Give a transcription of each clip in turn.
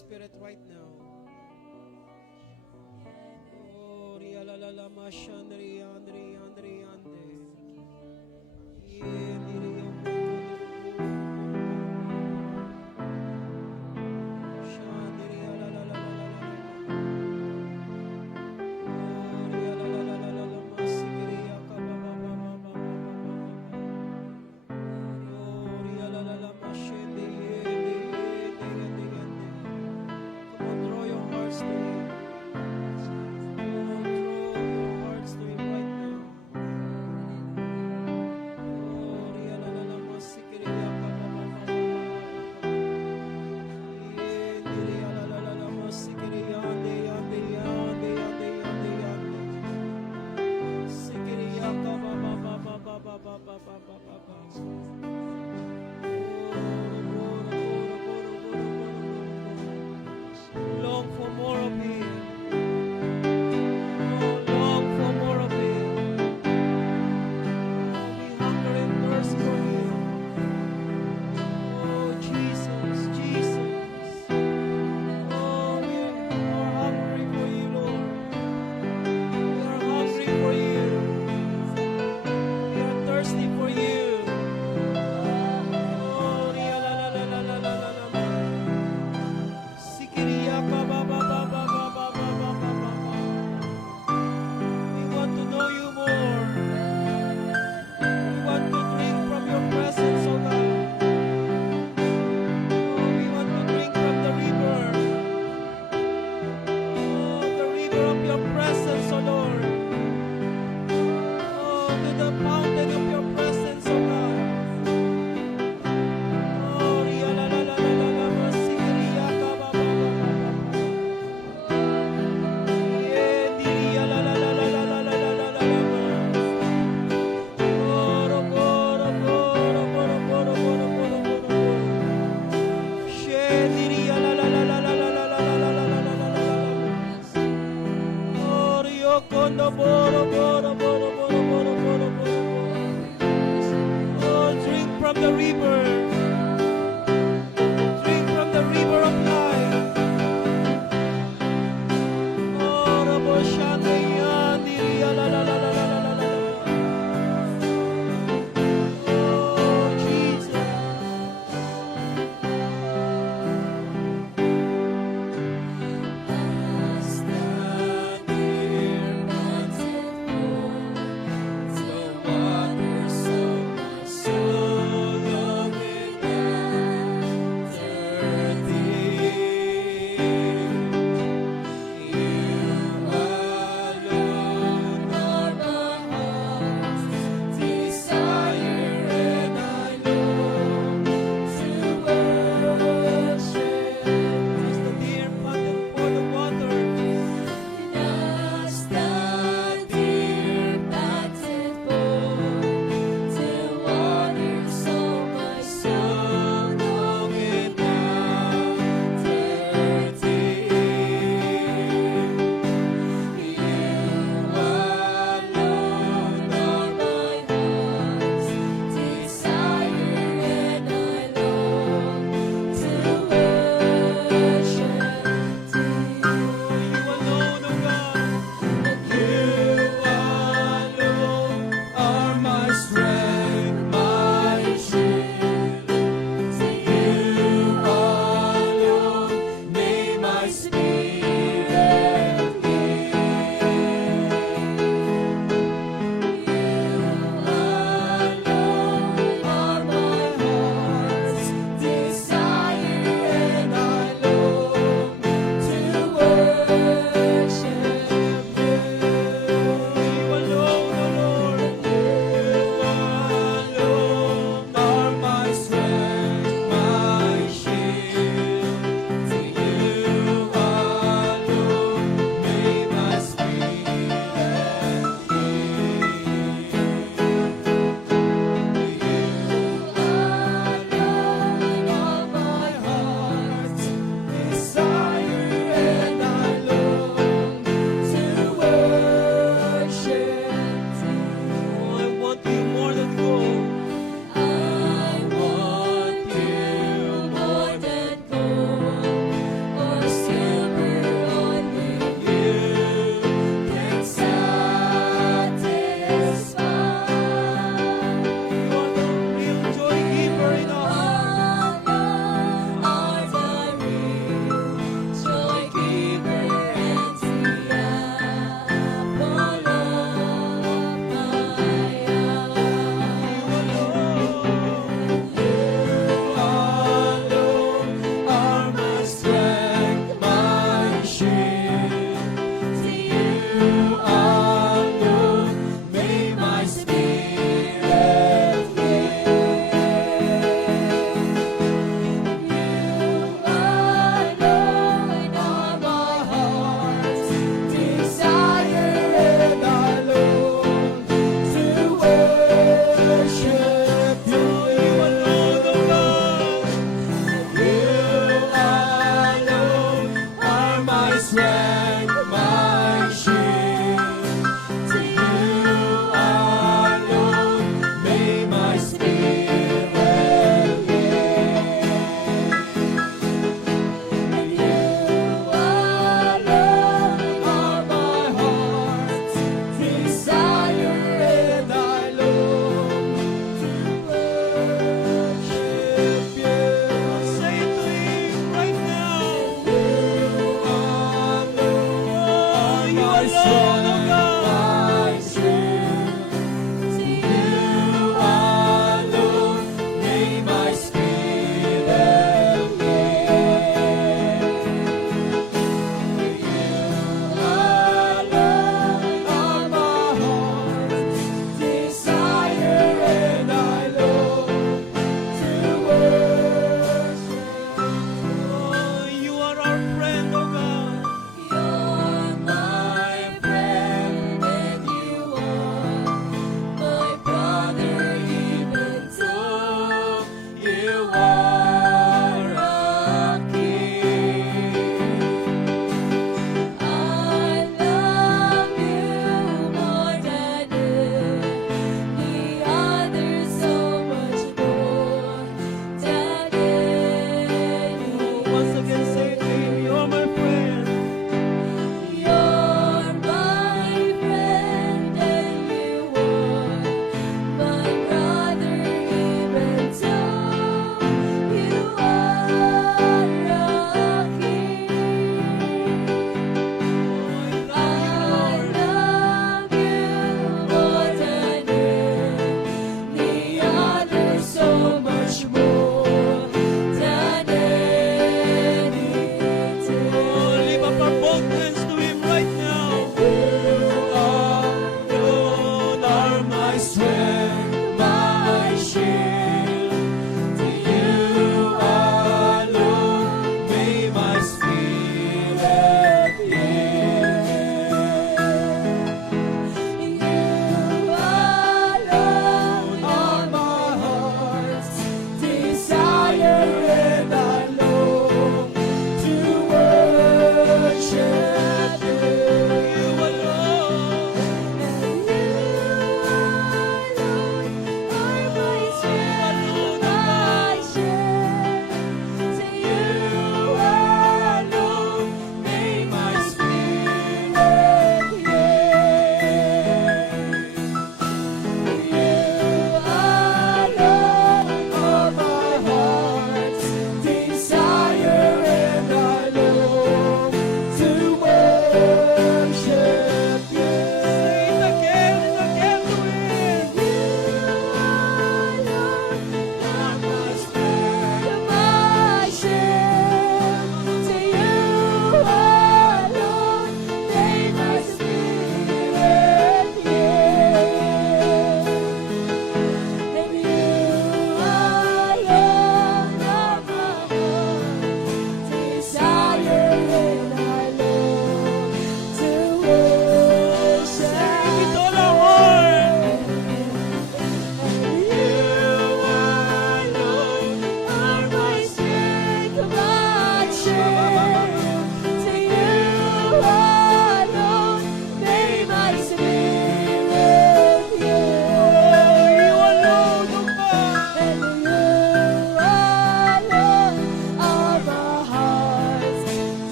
Spirit right now. Oh, rialalama shandri andri andri ande. Long for more of Him. Oh, long for more of Him. Oh, we hunger and thirst for Him. Oh, Jesus, Jesus. Oh, we are hungry for You, Lord. We are hungry for You. We are thirsty for You. Oh, ria la la la la la la la la. Sikiria ba ba ba ba ba ba ba ba ba ba ba. We want to know You more. We want to drink from Your presence, oh God. Oh, we want to drink from the river. Oh, the river of Your presence, oh Lord. Oh, to the fountain of Your presence, oh God. Oh, ria la la la la la la ma sikiria ka ba ba ba ba ba ba. Yeah, diria la la la la la la la la la la la ma. Boro boro boro boro boro boro boro boro boro. She diria la la la la la la la la la la la la la la la la ma. Oh, rio kondo boro boro boro boro boro boro boro boro. Oh, drink from the river. Drink from the river of life. Oh, Rabo Shande Yandi la la la la la la la la la la. Oh, Jesus. Stand here until the waters of my soul long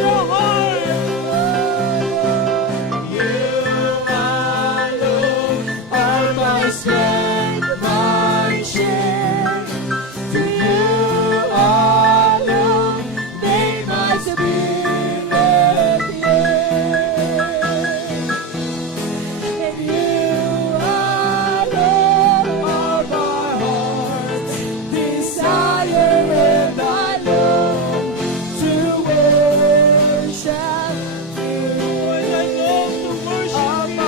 your heart. You alone are my strength, my shield. To you alone may my spirit yield. And you alone are my heart's desire, and I long to worship you. And I long to worship you.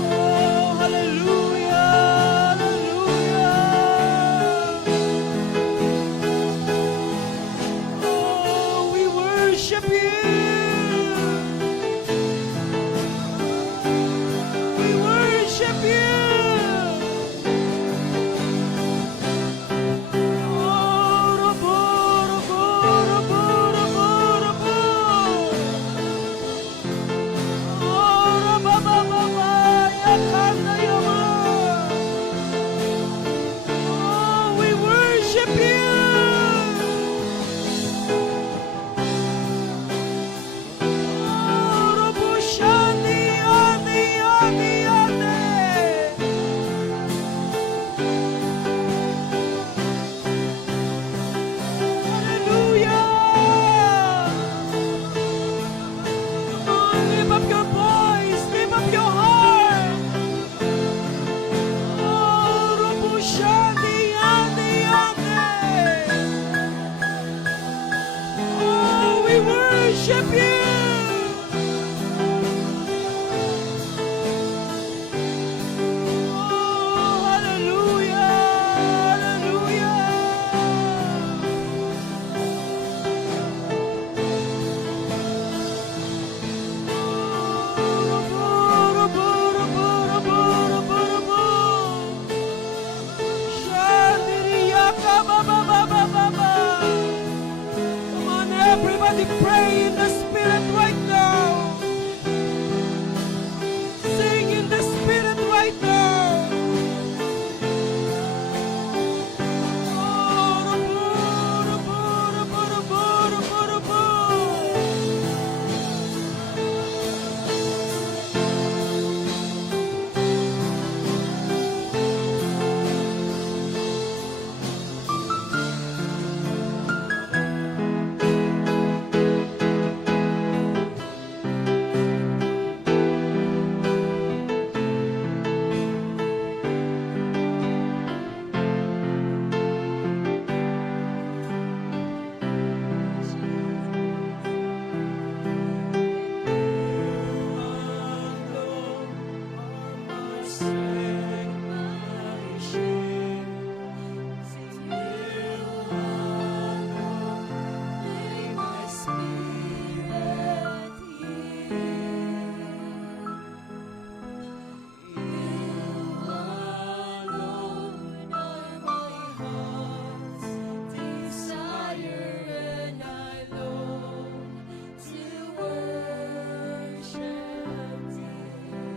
Oh, hallelujah, hallelujah. Oh, we worship you. We worship you. Oh, rabo, rabo, rabo, rabo, rabo. Oh, rabababa, yakanda yama. Oh, we worship you. Oh, rabo, shandi, yandi, yandi, yandi. Hallelujah. Come on, lift up your voice, lift up your heart. Oh, Rubu Shandi, Yandi, Yandi. Oh, we worship you. Oh, hallelujah, hallelujah. Come on, everybody pray in the Spirit right now. Sing in the Spirit right now.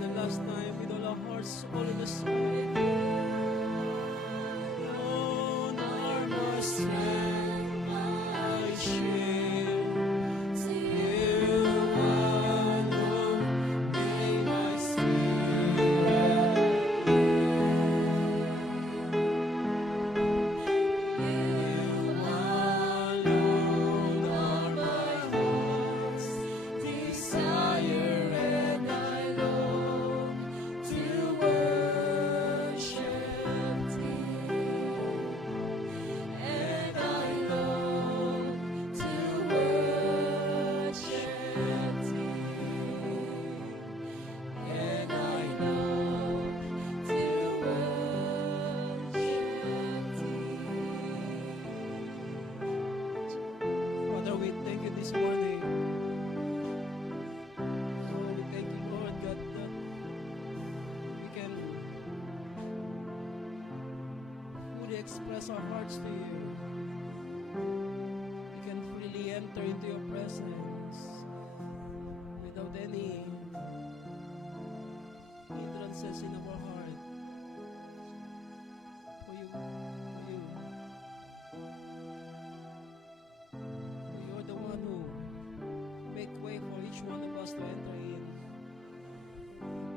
The last time with all our hearts, soul, and the spirit. Alone are my strength, my shield. You alone may my spirit yield. You alone are my heart's desire, and I long to worship freely express our hearts to you. We can freely enter into your presence without any hindrances in our heart. For you. You're the one who make way for each one of us to enter in.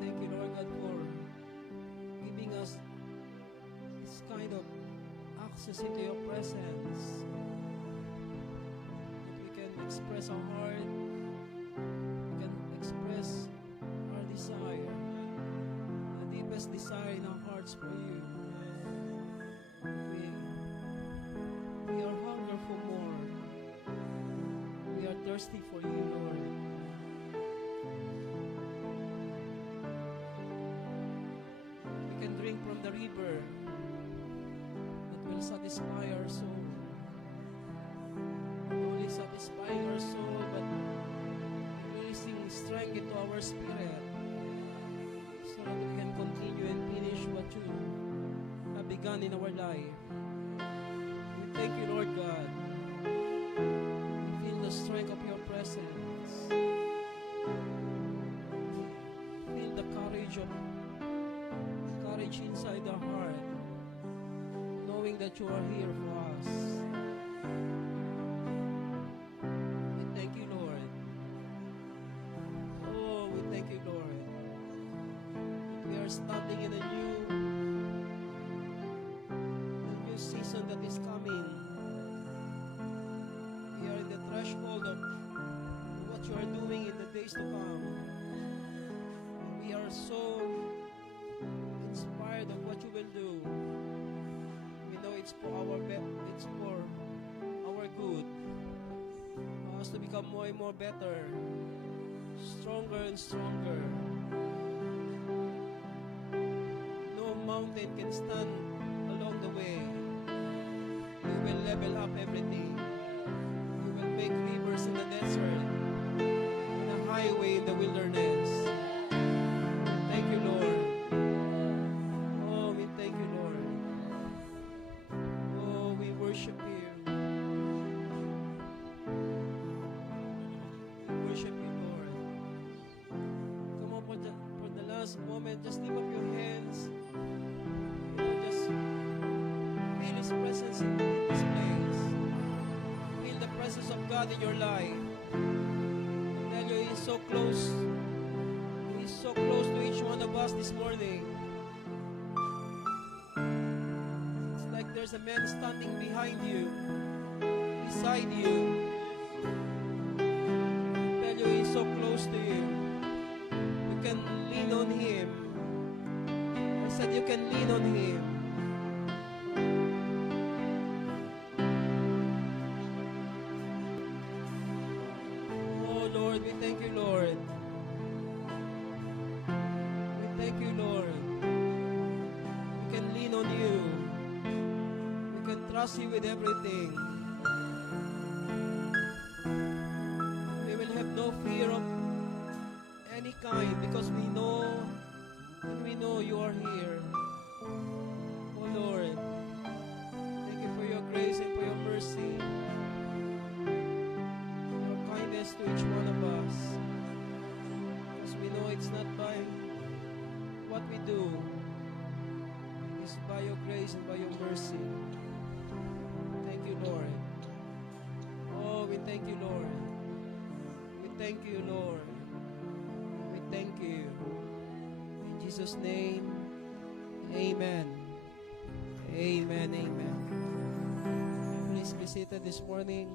Thank you, Lord God, for giving us this kind of access into your presence, that we can express our heart, we can express our desire, the deepest desire in our hearts for you. We are hunger for more. We are thirsty for you, Lord. We can drink from the river that will satisfy our soul. Not only satisfying our soul, but releasing strength into our spirit, so that we can continue and finish what you have begun in our life. We thank you, Lord God. We feel the strength of your presence. Feel the courage inside the heart, knowing that you are here for us. We thank you, Lord. Oh, we thank you, Lord. We are standing in a new season that is coming. We are in the threshold of what you are doing in the days to come. We are so inspired of what you will do. We know it's for our it's for our good. For us to become more and more better, stronger and stronger. No mountain can stand along the way. You will level up everything. You will make rivers in the desert and a highway in the wilderness. Thank you, Lord. Oh, we thank you, Lord. Oh, we worship you. We worship you, Lord. Come on, for the last moment, just lift up your hands. Just feel His presence in this place. Feel the presence of God in your life. I tell you, He is so close. He is so close to each one of us this morning. It's like there's a man standing behind you, beside you. I tell you, He is so close to you. You can lean on Him. I said you can lean on Him. Oh Lord, we thank you, Lord. We thank you, Lord. We can lean on you. We can trust you with everything. We will have no fear of any kind, because we know you are here. Oh Lord, thank you for your grace and for your mercy, your kindness to each one of us. Because we know it's not by what we do, it's by your grace and by your mercy. Thank you, Lord. Oh, we thank you, Lord. We thank you, Lord. We thank you. In Jesus' name, amen. Amen, amen. Please be seated this morning.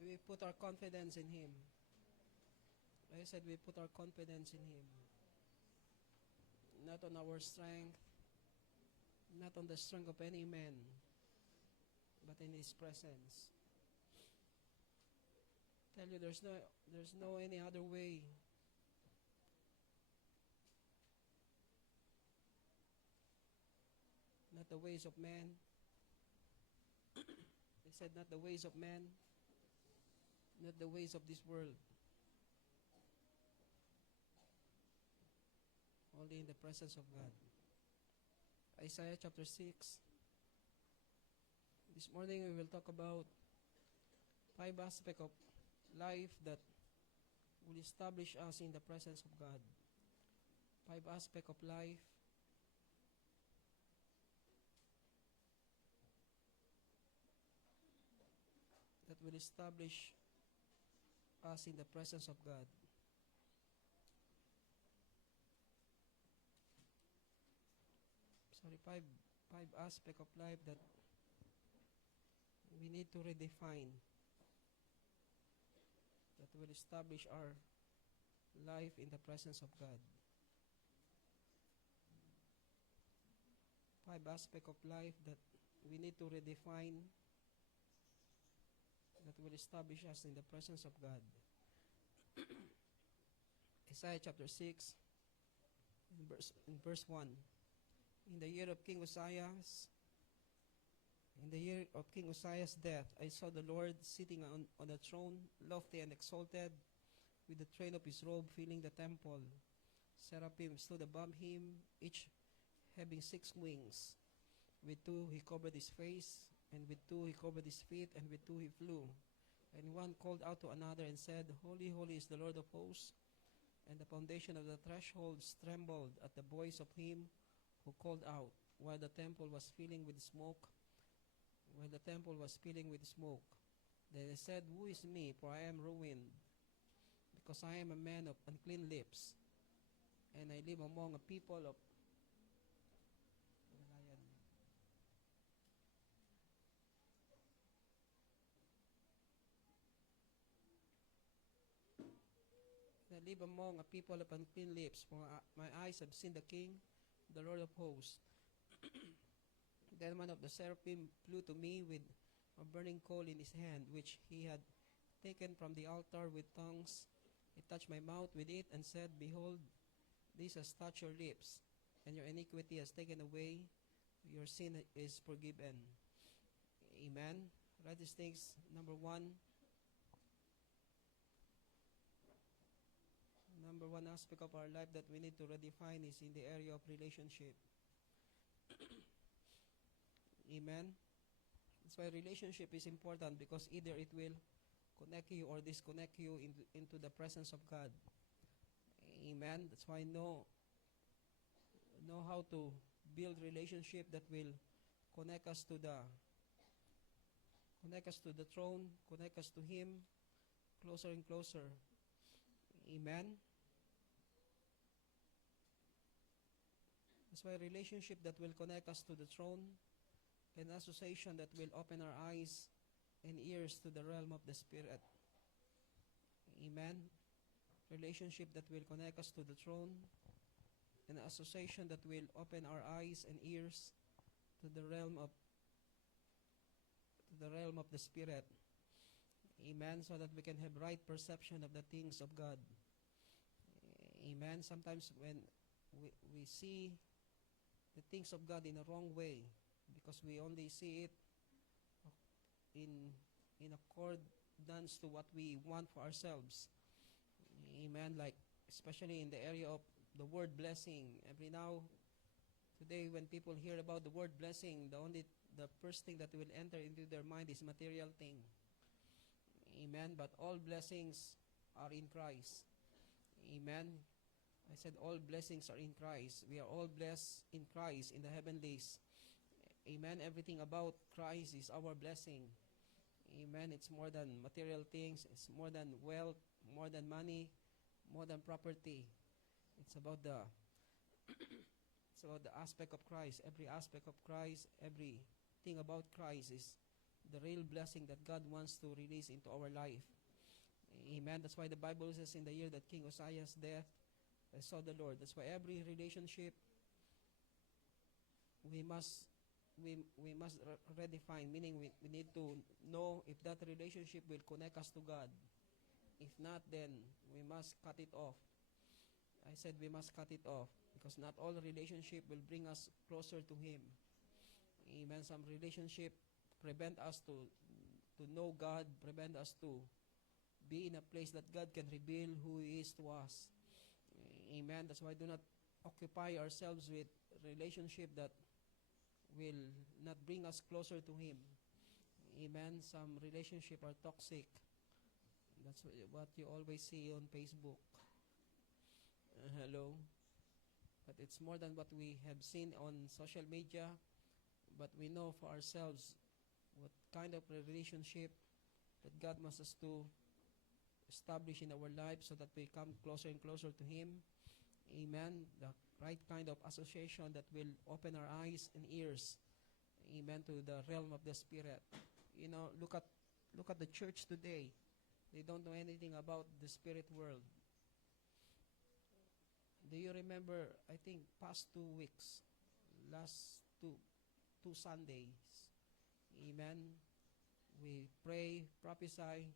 We put our confidence in Him. I said we put our confidence in Him. Not on our strength, not on the strength of any man, but in His presence. tell you there's no any other way. Not the ways of man. They said not the ways of man, not the ways of this world. Only in the presence of God. Isaiah chapter 6. This morning we will talk about 5 aspects of life that will establish us in the presence of God. 5 aspects of life that will establish us in the presence of God. Sorry, five aspects of life that we need to redefine, that will establish our life in the presence of God. 5 aspects of life that we need to redefine, that will establish us in the presence of God. Isaiah chapter 6, in verse 1. In the year of King Uzziah's death, I saw the Lord sitting on a throne, lofty and exalted, with the train of his robe filling the temple. Seraphim stood above him, each having 6 wings. With 2 he covered his face, and with 2 he covered his feet, and with 2 he flew. And one called out to another and said, Holy, holy is the Lord of hosts. And the foundation of the thresholds trembled at the voice of him who called out, while the temple was filling with smoke. Then I said, Who is me? For I am ruined, because I am a man of unclean lips, and I live among a people of unclean lips, for my eyes have seen the King, the Lord of hosts. Then one of the seraphim flew to me with a burning coal in his hand, which he had taken from the altar with tongues. He touched my mouth with it and said, Behold, this has touched your lips, and your iniquity has taken away, your sin is forgiven. Amen. Write these things. Number one aspect of our life that we need to redefine is in the area of relationship. Amen. That's why relationship is important, because either it will connect you or disconnect you into the presence of God. Amen. That's why know how to build relationship that will connect us to the throne, connect us to Him closer and closer. Amen. That's why relationship that will connect us to the throne, an association that will open our eyes and ears to the realm of the Spirit. Amen. Relationship that will connect us to the throne, an association that will open our eyes and ears to the realm of the Spirit. Amen. So that we can have right perception of the things of God. Amen. Sometimes when we see the things of God in a wrong way, because we only see it in accordance to what we want for ourselves. Amen. Like especially in the area of the word blessing. Today when people hear about the word blessing, the first thing that will enter into their mind is material thing. Amen. But all blessings are in Christ. Amen. I said all blessings are in Christ. We are all blessed in Christ in the heavenlies. Amen. Everything about Christ is our blessing. Amen. It's more than material things. It's more than wealth, more than money, more than property. It's about the aspect of Christ. Every aspect of Christ, everything about Christ is the real blessing that God wants to release into our life. Amen. That's why the Bible says in the year that King Uzziah's death, I saw the Lord. That's why every relationship we must redefine, meaning we need to know if that relationship will connect us to God. If not, then we must cut it off. I said we must cut it off because not all relationship will bring us closer to Him. Amen. Some relationship prevent us to know God, prevent us to be in a place that God can reveal who He is to us. Amen. That's why do not occupy ourselves with relationship that will not bring us closer to Him. Amen. Some relationship are toxic. That's what you always see on Facebook. Hello. But it's more than what we have seen on social media. But we know for ourselves what kind of relationship that God wants us to establish in our lives so that we come closer and closer to Him. Amen. The right kind of association that will open our eyes and ears. Amen. To the realm of the Spirit. You know, look at the church today. They don't know anything about the spirit world. Do you remember, I think, past 2 weeks, last two Sundays, amen, we pray, prophesy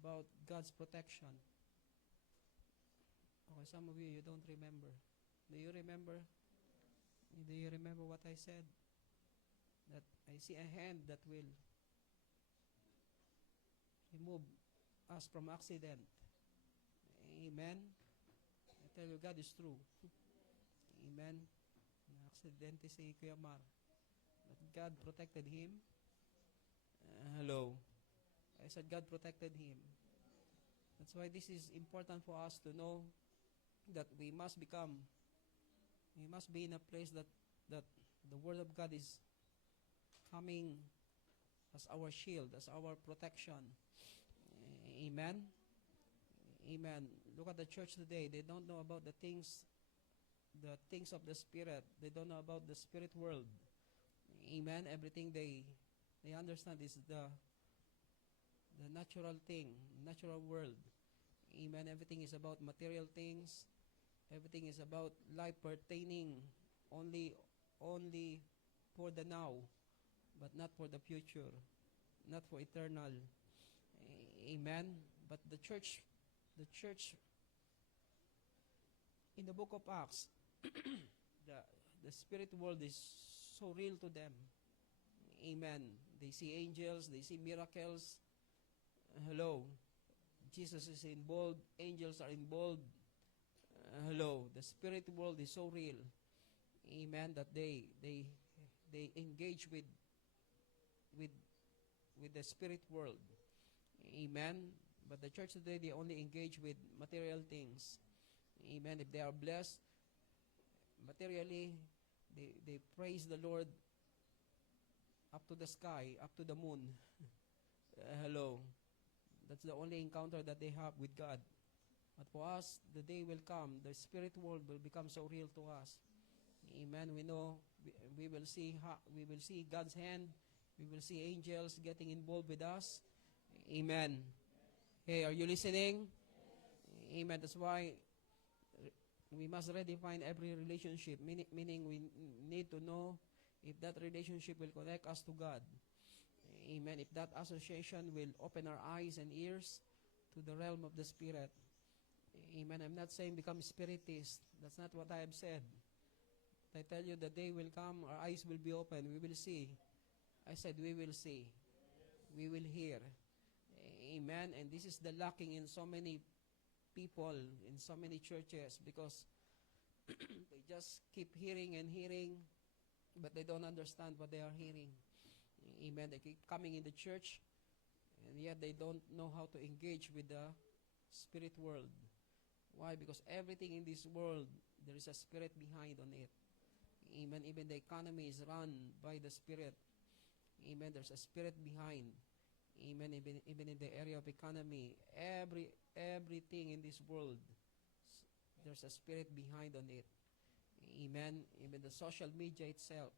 about God's protection. Okay, some of you don't remember. Do you remember? Do you remember what I said? That I see a hand that will remove us from accident. Amen. I tell you, God is true. Amen. Na-aksidente si Kuya Mar. But God protected him. Hello. I said God protected him. That's why this is important for us to know that we must be in a place that the Word of God is coming as our shield, as our protection. Amen. Amen. Look at the church today. They don't know about the things of the Spirit. They don't know about the spirit world. Amen. Everything they understand is the natural thing, natural world. Amen. Everything is about material things. Everything is about life pertaining only for the now, but not for the future, not for eternal. Amen. But the church in the book of Acts, the spirit world is so real to them. Amen. They see angels, they see miracles. Hello. Jesus is involved, angels are involved. Hello. The spirit world is so real. Amen. That they engage with the spirit world. Amen. But the church today, they only engage with material things. Amen. If they are blessed materially, they praise the Lord up to the sky, up to the moon. Hello. That's the only encounter that they have with God. But for us, the day will come, the spirit world will become so real to us. Amen. We know we will see God's hand. We will see angels getting involved with us. Amen. Hey, are you listening? Amen. That's why we must redefine every relationship, meaning we need to know if that relationship will connect us to God. Amen. If that association will open our eyes and ears to the realm of the Spirit. Amen. I'm not saying become spiritist. That's not what I have said. I tell you, the day will come, our eyes will be open, we will see. I said we will see. We will hear. Amen. And this is the lacking in so many people, in so many churches, because they just keep hearing and hearing, but they don't understand what they are hearing. Amen. They keep coming in the church, and yet they don't know how to engage with the spirit world. Why? Because everything in this world, there is a spirit behind on it. Amen. Even the economy is run by the Spirit. Amen. There's a spirit behind. Amen. Even in the area of economy, everything in this world, there's a spirit behind on it. Amen. Even the social media itself.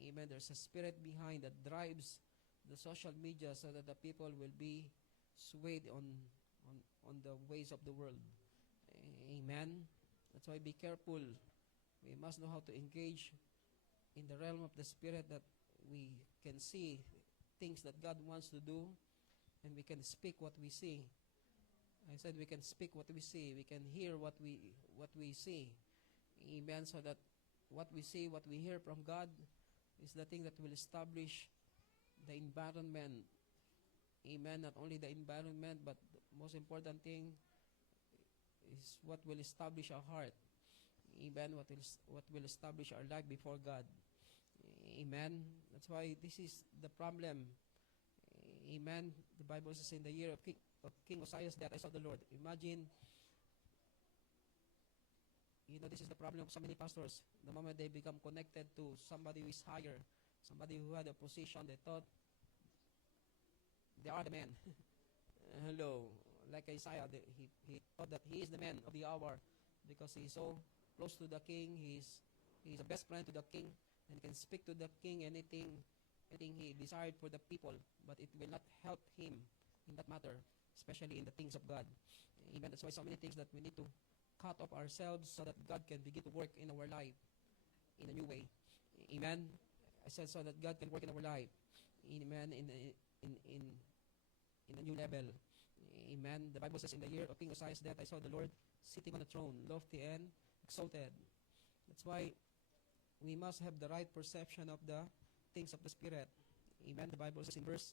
Amen. There's a spirit behind that drives the social media so that the people will be swayed on the ways of the world. Amen. That's why be careful. We must know how to engage in the realm of the Spirit, that we can see things that God wants to do, and we can speak what we see. I said we can speak what we see. We can hear what we see. Amen. So that what we see, what we hear from God is the thing that will establish the environment. Amen. Not only the environment, but the most important thing is what will establish our heart. Amen. What will establish our life before God. Amen. That's why this is the problem. Amen. The Bible says in the year of King Uzziah's death, I saw the Lord. Imagine, this is the problem of so many pastors. The moment they become connected to somebody who is higher, somebody who had a position, they thought they are the man. Hello. Like Isaiah, he thought that he is the man of the hour because he is so close to the king. He is a best friend to the king and can speak to the king anything he desired for the people, but it will not help him in that matter, especially in the things of God. Amen. That's why so many things that we need to cut off ourselves so that God can begin to work in our life in a new way. Amen. I said so that God can work in our life. Amen. In a new level. Amen. The Bible says in the year of King Uzziah's death, I saw the Lord sitting on a throne, lofty and exalted. That's why we must have the right perception of the things of the Spirit. Amen. The Bible says in verse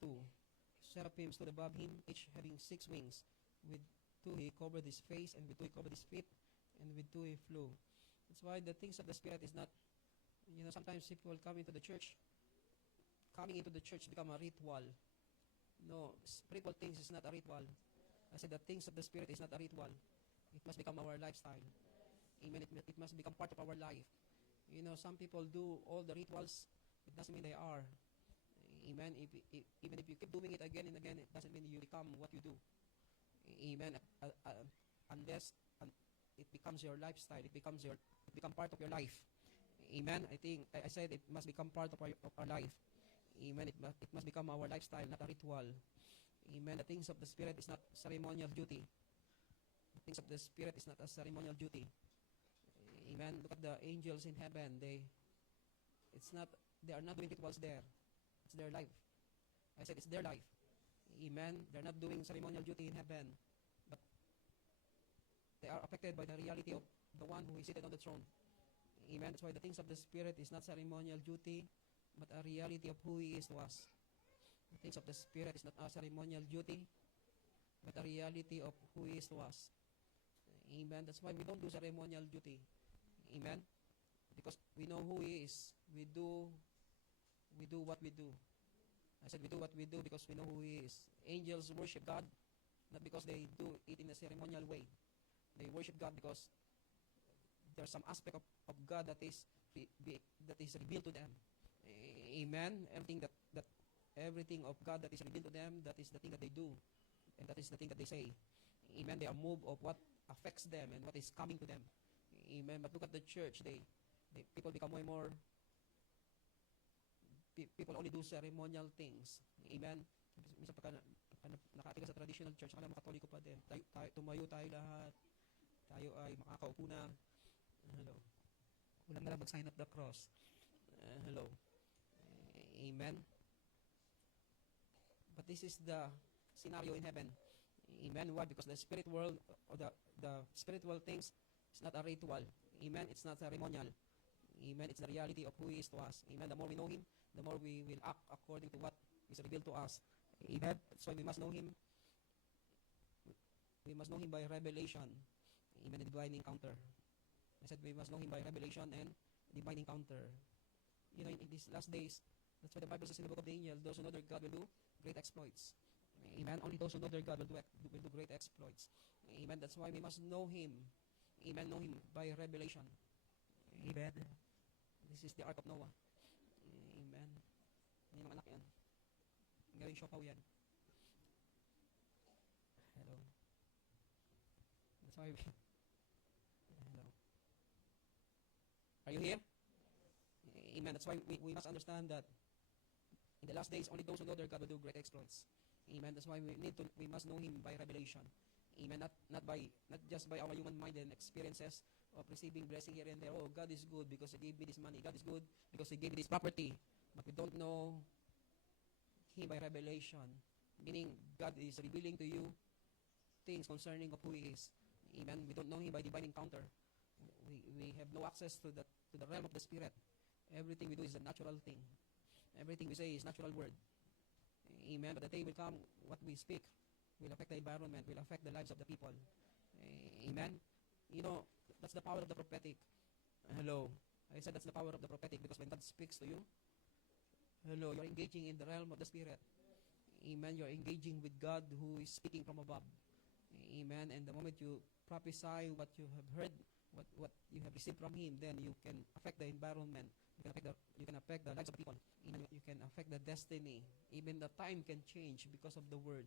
2, Seraphim stood above him, each having 6 wings. With 2 he covered his face, and with 2 he covered his feet, and with 2 he flew. That's why the things of the Spirit is not, sometimes people come into the church, coming into the church become a ritual. No, spiritual things is not a ritual. I said the things of the Spirit is not a ritual. It must become our lifestyle. Amen. It must become part of our life. Some people do all the rituals. It doesn't mean they are. Amen. Even if you keep doing it again and again, it doesn't mean you become what you do. Amen. Unless it becomes your lifestyle, it become part of your life. Amen. I said it must become part of our life. Amen. It must become our lifestyle, not a ritual. Amen. The things of the Spirit is not ceremonial duty. The things of the Spirit is not a ceremonial duty. Amen. Look at the angels in heaven. They are not doing rituals there. It's their life. I said it's their life. Amen. They're not doing ceremonial duty in heaven. But they are affected by the reality of the one who is seated on the throne. Amen. That's why the things of the Spirit is not ceremonial duty, but a reality of who He is to us. The things of the Spirit is not a ceremonial duty, but a reality of who He is to us. Amen. That's why we don't do ceremonial duty. Amen. Because we know who He is. We do what we do. I said we do what we do because we know who He is. Angels worship God, not because they do it in a ceremonial way. They worship God because there's some aspect of God that is revealed to them. Amen. Everything of God that is revealed to them, that is the thing that they do, and that is the thing that they say. Amen. They are moved of what affects them and what is coming to them. Amen. But look at the church. People become more and more. People only do ceremonial things. Amen. Minsan pagka nakatiga sa traditional church, akala mo Katoliko pa din. Tumayo tayo lahat. Tayo ay makakaupo na. Hello. Kulang na lang mag-sign up the cross. Hello. Amen. But this is the scenario in heaven. Amen. Why? Because the spirit world, or the spiritual things, is not a ritual. Amen. It's not ceremonial. Amen. It's the reality of who He is to us. Amen. The more we know Him, the more we will act according to what is revealed to us. Amen. That's why we must know Him. We must know Him by revelation. Amen. And divine encounter. I said we must know Him by revelation and divine encounter. In these last days, that's why the Bible says in the book of Daniel, those who know their God will do great exploits. Amen. Only those who know their God will do great exploits. Amen. That's why we must know Him. Amen. Know Him by revelation. Amen. This is the Ark of Noah. Amen. Yan yung anak yan. Gawing siopaw yan. Hello. That's why hello. Are you here? Amen. That's why we must understand that in the last days, only those who know their God will do great exploits. Amen. That's why we must know Him by revelation. Amen. Not just by our human mind and experiences of receiving blessing here and there. Oh, God is good because He gave me this money. God is good because He gave me this property. But we don't know Him by revelation. Meaning, God is revealing to you things concerning of who He is. Amen. We don't know Him by divine encounter. We have no access to the realm of the Spirit. Everything we do is a natural thing. Everything we say is natural word. Amen. But the day will come, what we speak will affect the environment, will affect the lives of the people. Amen. You know, that's the power of the prophetic. Hello. I said that's the power of the prophetic because when God speaks to you, hello, you're engaging in the realm of the Spirit. Amen. You're engaging with God who is speaking from above. Amen. And the moment you prophesy what you have heard, what you have received from Him, then you can affect the environment. You can affect the lives of people. Amen. You can affect the destiny. Even the time can change because of the word.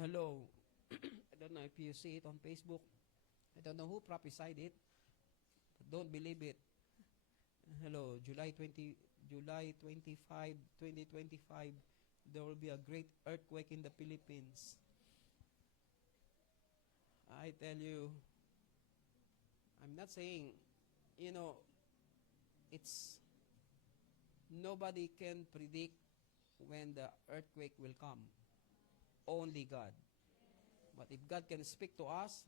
Hello. I don't know if you see it on Facebook. I don't know who prophesied it, but don't believe it. Hello, July 25, 2025, there will be a great earthquake in the Philippines. I tell you, I'm not saying, you know, it's nobody can predict when the earthquake will come. Only God. But if God can speak to us,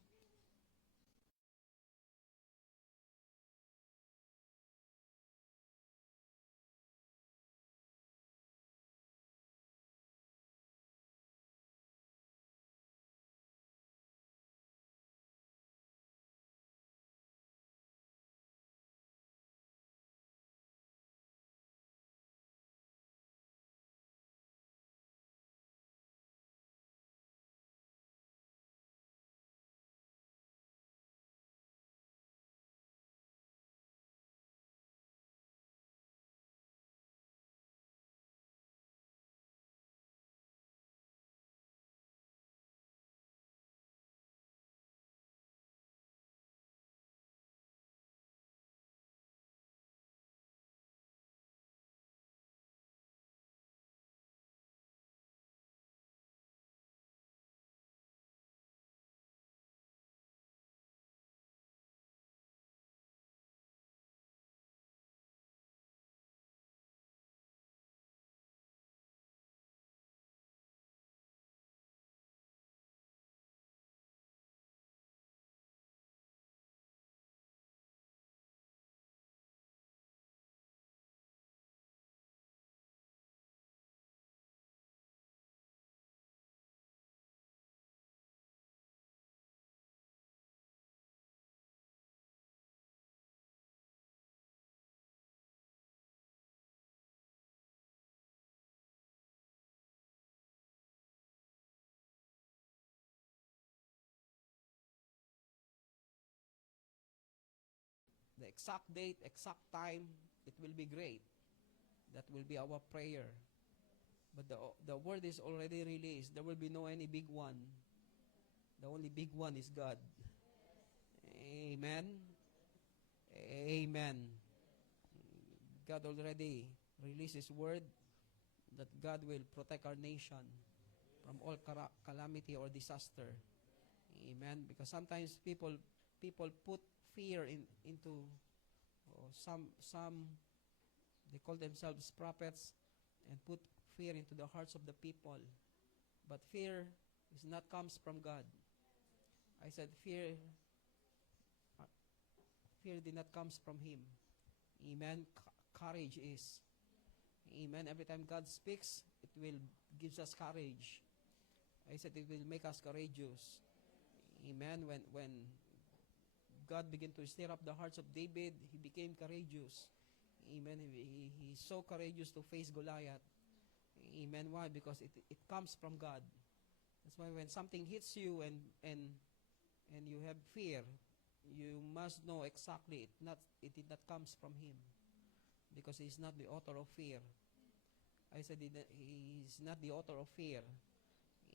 the exact date, exact time, it will be great. That will be our prayer. But the word is already released. There will be no any big one. The only big one is God. Amen. Amen. God already released His word that God will protect our nation from all calamity or disaster. Amen. Because sometimes people put fear into some they call themselves prophets and put fear into the hearts of the people. But fear is not comes from God. I said fear did not comes from Him. Amen. Courage is. Amen. Every time God speaks, it will gives us courage. I said it will make us courageous. Amen. When God began to stir up the hearts of David, he became courageous. Amen. He's so courageous to face Goliath. Amen. Why? Because it comes from God. That's why when something hits you and you have fear, you must know exactly it did not comes from Him. Because He's not the author of fear. I said He's not the author of fear.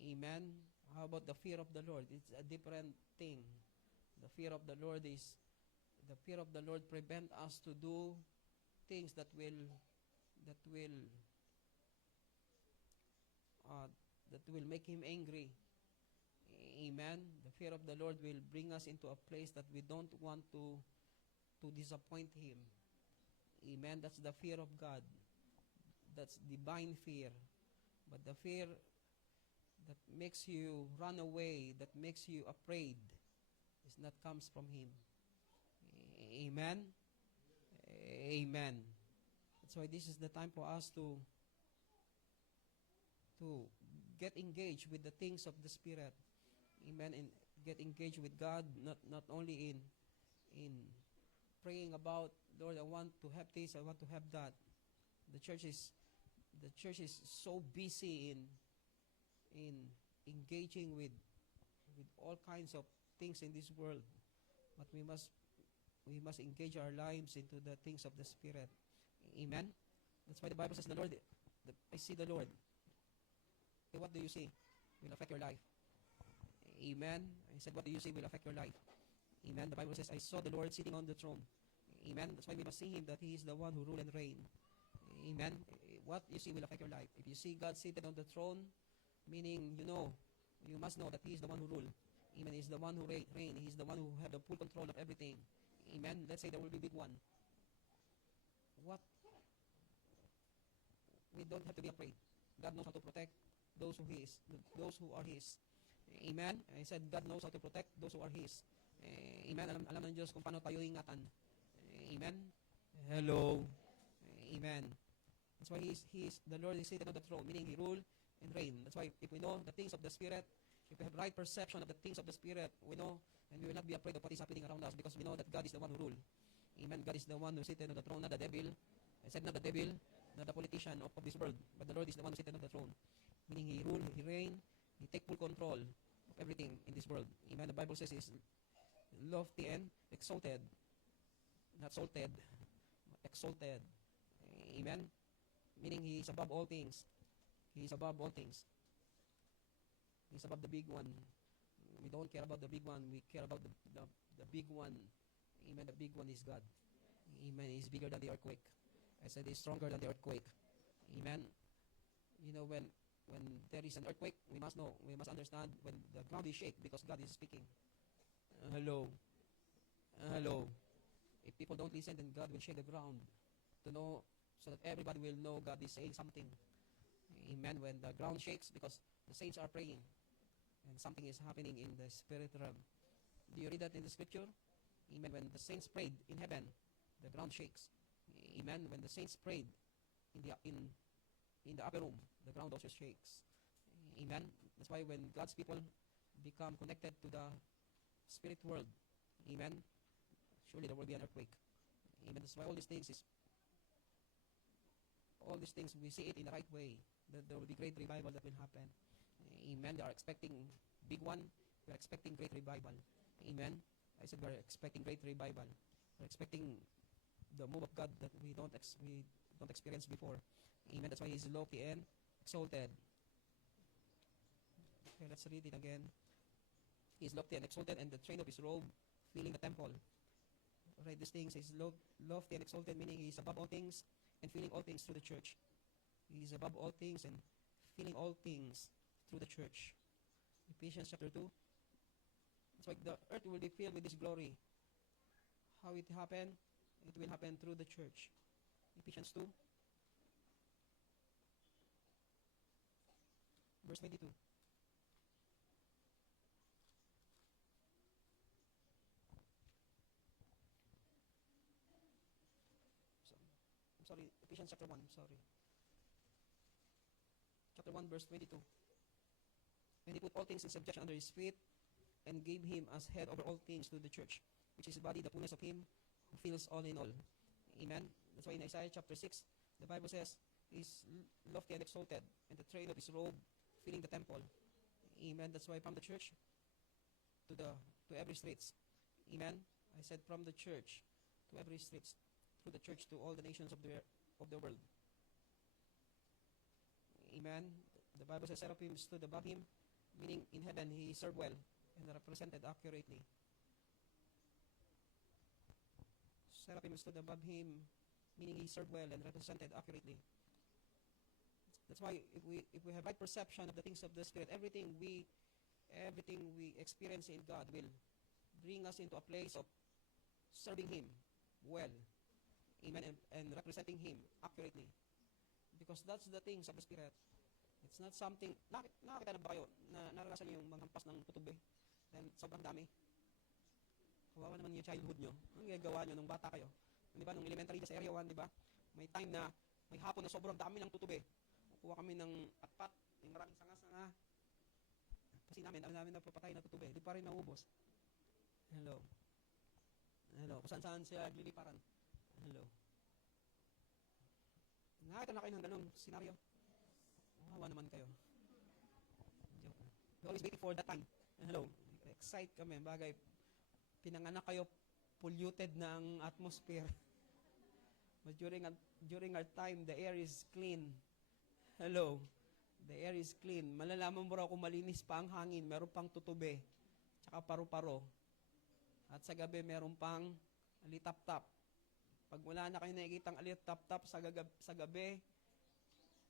Amen. How about the fear of the Lord? It's a different thing. The fear of the Lord prevent us to do things that will make Him angry. Amen. The fear of the Lord will bring us into a place that we don't want to disappoint Him. Amen. That's the fear of God. That's divine fear. But the fear that makes you run away, that makes you afraid, is not comes from Him. Amen? Amen. That's why this is the time for us to get engaged with the things of the Spirit. Amen. And get engaged with God, not only in praying about, Lord, I want to have this, I want to have that. The church is so busy in engaging with all kinds of things in this world. But we must engage our lives into the things of the Spirit. Amen. That's why the Bible says, I see the Lord. Okay, what do you see? Will affect your life. Amen. I said, what do you see will affect your life. Amen. The Bible says, I saw the Lord sitting on the throne. Amen. That's why we must see Him, that He is the one who rule and reign. Amen. What you see will affect your life. If you see God seated on the throne, meaning you must know that He is the one who rule. Amen. He is the one who reign. He is the one who have the full control of everything. Amen. Let's say there will be big one. What? We don't have to be afraid. God knows how to protect those who are His. Amen. I said God knows how to protect those who are His. Amen. Alam ng Diyos kung paano tayo ingatan. Amen. Hello. Amen. That's why the Lord is seated on the throne, meaning He rule and reign. That's why if we know the things of the Spirit, if we have right perception of the things of the Spirit, we know, and we will not be afraid of what is happening around us, because we know that God is the one who rule. Amen. God is the one who is seated on the throne, not the devil. I said not the devil, not the politician of this world, but the Lord is the one who is seated on the throne. Meaning He rule, He reign, He take full control of everything in this world. Amen. The Bible says He is lofty and exalted. Not salted, exalted. Amen. Meaning He is above all things. He is above all things. He is above the big one. We don't care about the big one. We care about the big one. Amen. The big one is God. Amen. He is bigger than the earthquake. I said He is stronger than the earthquake. Amen. When there is an earthquake, we must understand when the ground is shaken, because God is speaking. Hello. If people don't listen, then God will shake the ground to know, so that everybody will know God is saying something. Amen. When the ground shakes, because the saints are praying and something is happening in the spirit realm. Do you read that in the scripture? Amen. When the saints prayed in heaven, the ground shakes. Amen. When the saints prayed in the upper room, the ground also shakes. Amen. That's why when God's people become connected to the spirit world, amen, surely there will be an earthquake. Amen. That's why all these things we see it in the right way, that there will be great revival that will happen. Amen. They are expecting big one. We are expecting great revival. Amen. I said we are expecting great revival. We are expecting the move of God that we don't experience before. Amen. That's why He is lofty and exalted. Okay, let's read it again. He is lofty and exalted, and the train of His robe filling the temple. Right, these things is lofty and exalted, meaning He is above all things and filling all things through the church. He is above all things and filling all things through the church. Ephesians chapter 2. It's like the earth will be filled with His glory. How it happen? It will happen through the church. Ephesians 2, verse 22. I'm sorry, Ephesians chapter 1, I'm sorry. Chapter 1, verse 22. And He put all things in subjection under His feet, and gave Him as head over all things to the church, which is His body, the fullness of Him who fills all in all. Amen. That's why in Isaiah chapter 6, the Bible says, He is lofty and exalted, and the train of His robe filling the temple. Amen. That's why from the church to every streets. Amen. I said from the church to every streets, through the church to all the nations of the world. Amen. The Bible says seraphim stood above Him, meaning in heaven He served well and represented accurately. Seraphim stood above Him, meaning He served well and represented accurately. That's why if we have right perception of the things of the Spirit, everything we experience in God will bring us into a place of serving Him well. Amen. And representing Him accurately. Because that's the things of the Spirit. It's not something, nakakita na ba kayo na naranasan niyo yung maghampas ng tutube? Then, sobrang dami. Kawawa naman yung childhood nyo. Ang gagawa nyo nung bata kayo? Di ba, nung elementary sa area 1, di ba? May time na, may hapon na sobrang dami ng tutube. Kukuha kami ng patpat, may maraming sanga-sanga. Kasi namin, alam namin na papatay na tutube. Di pa rin naubos. Hello. Hello. Kung saan sila liliparan. Hello. Nakita na kayo ng ganong senaryo? Kawawa naman kayo. Joke. We're always waiting for that time. Hello. Excite kami. Bagay, pinanganak kayo, polluted na ang atmosphere. But during our time, the air is clean. Hello. The air is clean. Malalaman mo raw kung malinis pa ang hangin, meron pang tutube, tsaka paru-paro. At sa gabi, meron pang alitap-tap. Pag wala na kayo nakikitang alitap-tap sa gabi,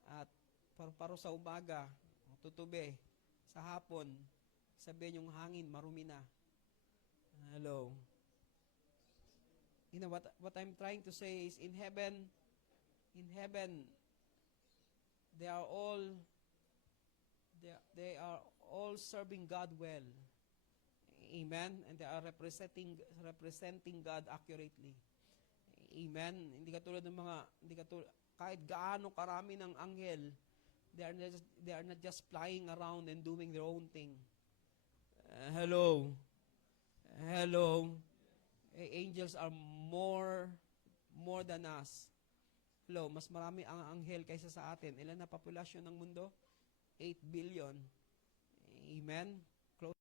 at paru-paro sa umaga, tutube, sa hapon, sabihin yung hangin, marumi na. Hello. You know what I'm trying to say is in heaven, they are all serving God well. Amen. And they are representing God accurately. Amen. Hindi katulad ng kahit gaano karami ng anghel, they are not just flying around and doing their own thing. Hello. Hello. Angels are more than us. Hello, mas marami ang anghel kaysa sa atin. Ilan na populasyon ng mundo? 8 billion. Amen. Close.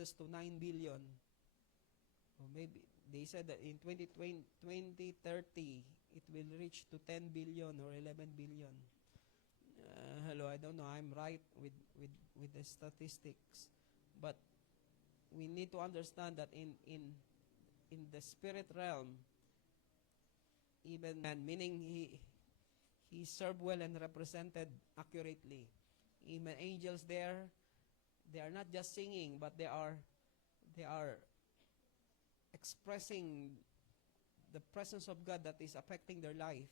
To 9 billion. Or maybe they said that in 2030 it will reach to 10 billion or 11 billion. Hello, I don't know. I'm right with the statistics, but we need to understand that in the spirit realm, even man, meaning he served well and represented accurately. Even angels there, they are not just singing, but they are expressing the presence of God that is affecting their life.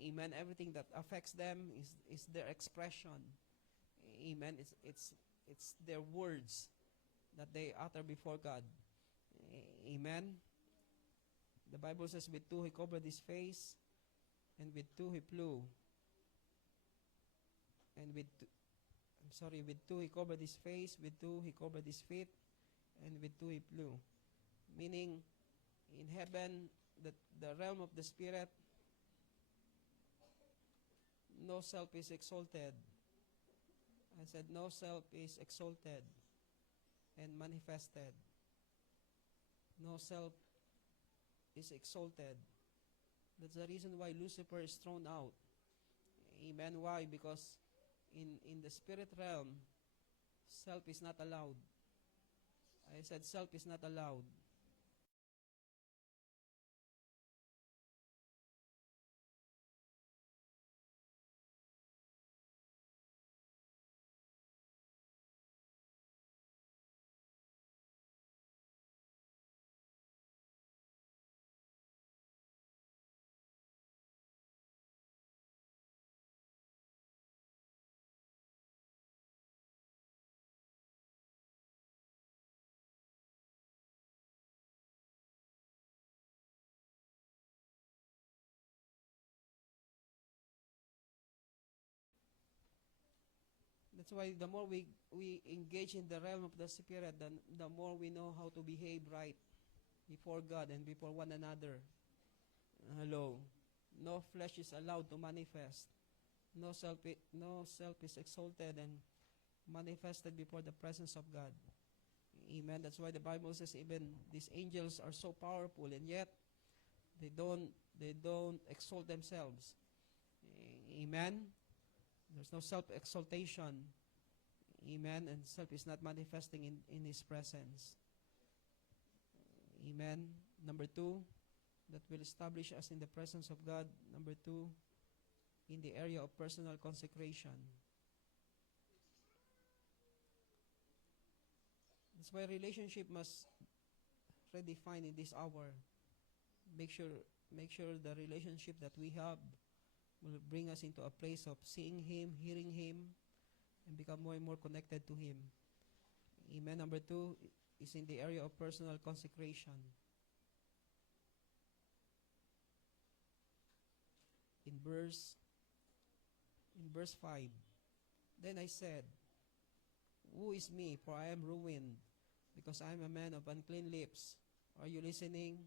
Amen. Everything that affects them is their expression. Amen. It's their words that they utter before God. Amen. The Bible says, with two he covered his face, and with two he flew. And with two he covered his face, with two he covered his feet, and with two he flew. Meaning, in heaven, the realm of the Spirit, no self is exalted. I said, no self is exalted and manifested. No self is exalted. That's the reason why Lucifer is thrown out. Amen. Why? Because in the spirit realm, self is not allowed. I said self is not allowed. That's why the more we engage in the realm of the Spirit, the more we know how to behave right before God and before one another. Hello. No flesh is allowed to manifest. No self is exalted and manifested before the presence of God. Amen. That's why the Bible says even these angels are so powerful and yet they don't exalt themselves. Amen. There's no self-exaltation. Amen. And self is not manifesting in His presence. Amen. Number 2, that will establish us in the presence of God. Number 2, in the area of personal consecration. That's why relationship must redefine in this hour. Make sure the relationship that we have will bring us into a place of seeing Him, hearing Him, and become more and more connected to Him. Amen. Number 2 is in the area of personal consecration. In verse 5, then I said, who is me, for I am ruined, because I am a man of unclean lips. Are you listening?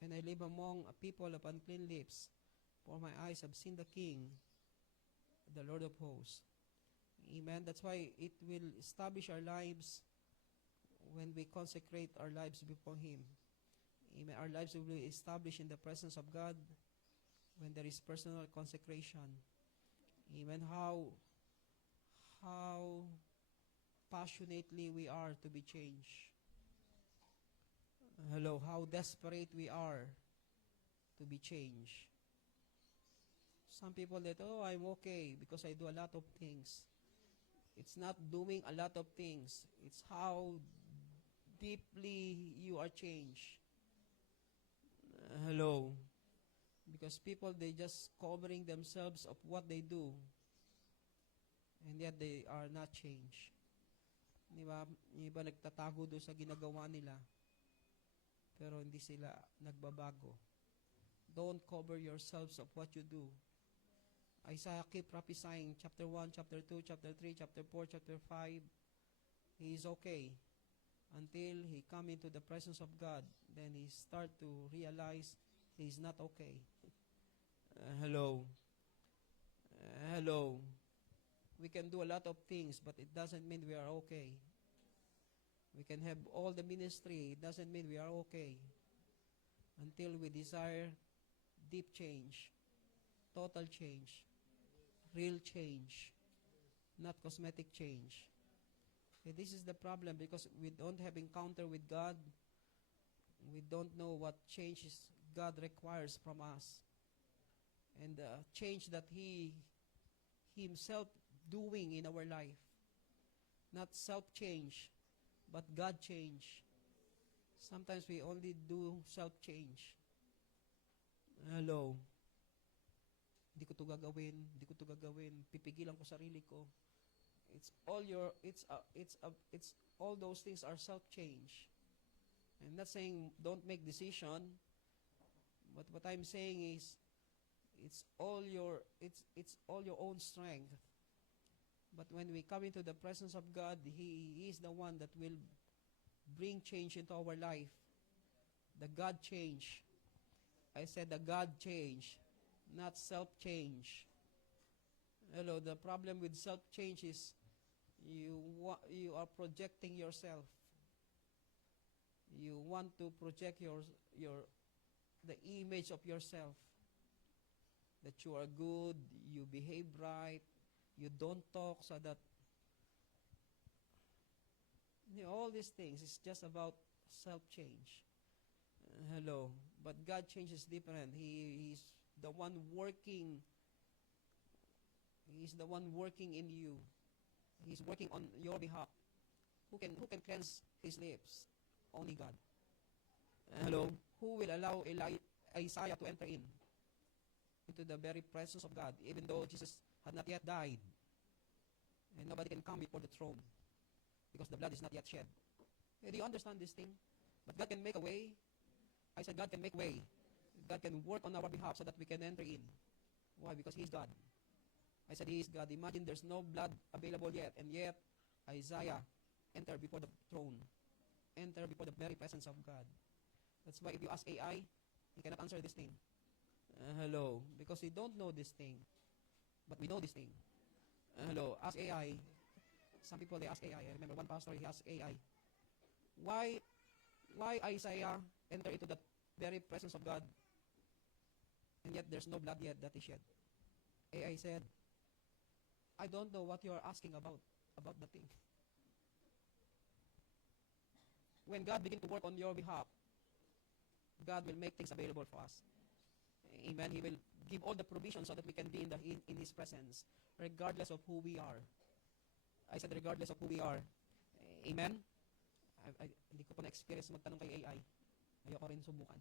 And I live among a people of unclean lips, for my eyes have seen the King, the Lord of hosts. Amen. That's why it will establish our lives when we consecrate our lives before Him. Amen. Our lives will be established in the presence of God when there is personal consecration. Amen. How passionately we are to be changed. Hello, how desperate we are to be changed. Some people that, I'm okay because I do a lot of things. It's not doing a lot of things. It's how deeply you are changed. Hello. Because people, they just covering themselves of what they do. And yet they are not changed. Di ba? Yung iba nagtatago doon sa ginagawa nila. Pero hindi sila nagbabago. Don't cover yourselves of what you do. Isaiah keep prophesying, chapter 1, chapter 2, chapter 3, chapter 4, chapter 5. He is okay until he come into the presence of God. Then he start to realize he is not okay. Hello. Hello. We can do a lot of things, but it doesn't mean we are okay. We can have all the ministry. It doesn't mean we are okay. Until we desire deep change, total change, real change, not cosmetic change. Okay, this is the problem because we don't have encounter with God. We don't know what changes God requires from us. And the change that He Himself doing in our life. Not self-change, but God change. Sometimes we only do self-change. Hello. Hindi ko to gagawin, pipigilan ko sarili ko. It's all those things are self-change. I'm not saying don't make decision, but what I'm saying is it's all your own strength But when we come into the presence of God, He is the one that will bring change into our life. The God change. I said the God change, not self-change. Hello, the problem with self-change is you are projecting yourself. You want to project the image of yourself. That you are good, you behave right, you don't talk so that all these things is just about self-change. Hello, but God change is different. He's the one working. He's the one working in you. He's working on your behalf. Who can cleanse his lips? Only God. Hello, who will allow Isaiah to enter into the very presence of God, even though Jesus had not yet died, and nobody can come before the throne because the blood is not yet shed. Do you understand this thing? But God can make a way. I said God can make way. God can work on our behalf so that we can enter in. Why? Because He is God. I said He is God. Imagine there's no blood available yet, and yet Isaiah entered before the throne, entered before the very presence of God. That's why if you ask AI, he cannot answer this thing. Hello, because we don't know this thing, but we know this thing. Hello, ask AI. Some people, they ask AI. I remember one pastor, he asked AI, why Isaiah enter into the very presence of God, and yet there's no blood yet that is shed? AI said, I don't know what you are asking about the thing. When God begins to work on your behalf, God will make things available for us. Amen. He will give all the provisions so that we can be in His presence, regardless of who we are. I said regardless of who we are. Amen. Hindi ko pa na-experience magtanong kay AI. Ayoko rin subukan.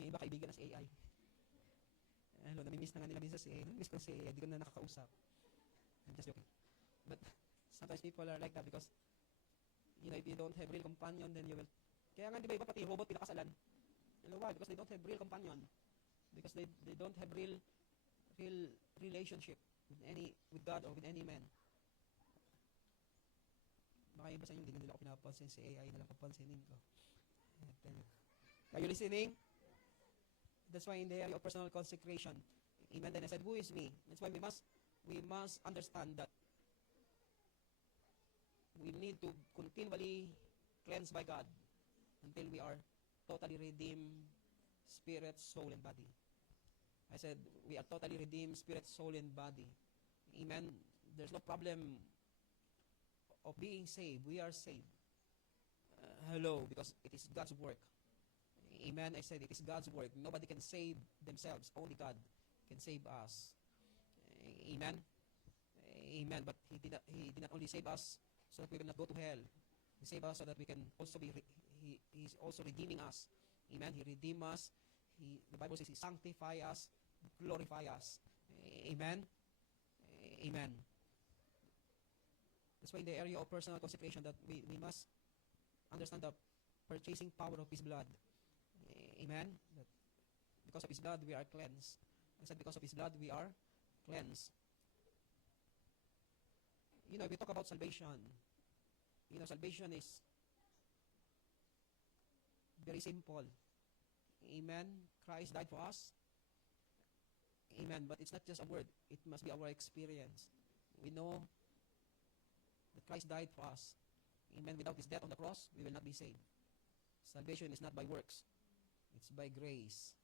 Yung iba kaibigan na si AI. Namimiss na nga nila minsan si AI. Namimiss ko si AI. Hindi ko na nakakausap. I'm just joking. But sometimes people are like that because if you don't have real companion, then you will. Kaya nga, di ba iba pati robot pinakasalan? Why? Because they don't have real companion. Because they don't have real relationship with God or with any man. Baka iba sa inyo, hindi na nila ako pinapansin. Si AI na lang papansinin ko. Are you listening? That's why in the area of personal consecration, amen, then I said, who is me? That's why we must understand that we need to continually cleanse by God until we are totally redeemed, spirit, soul, and body. I said, we are totally redeemed, spirit, soul, and body. Amen. There's no problem of being saved. We are saved. Hello, because it is God's work. Amen. I said it is God's work. Nobody can save themselves. Only God can save us. Amen. Amen. But He did not only save us so that we will not go to hell. He saved us so that we can also He is also redeeming us. Amen. He redeemed us. The Bible says He sanctify us, glorify us. Amen. Amen. That's why in the area of personal consecration that we must understand the purchasing power of His blood. Amen. That because of His blood we are cleansed. I said because of His blood we are cleansed. If we talk about salvation, salvation is very simple. Amen. Christ died for us. Amen. But it's not just a word. It must be our experience. We know that Christ died for us. Amen. Without His death on the cross, we will not be saved. Salvation is not by works. It's by grace.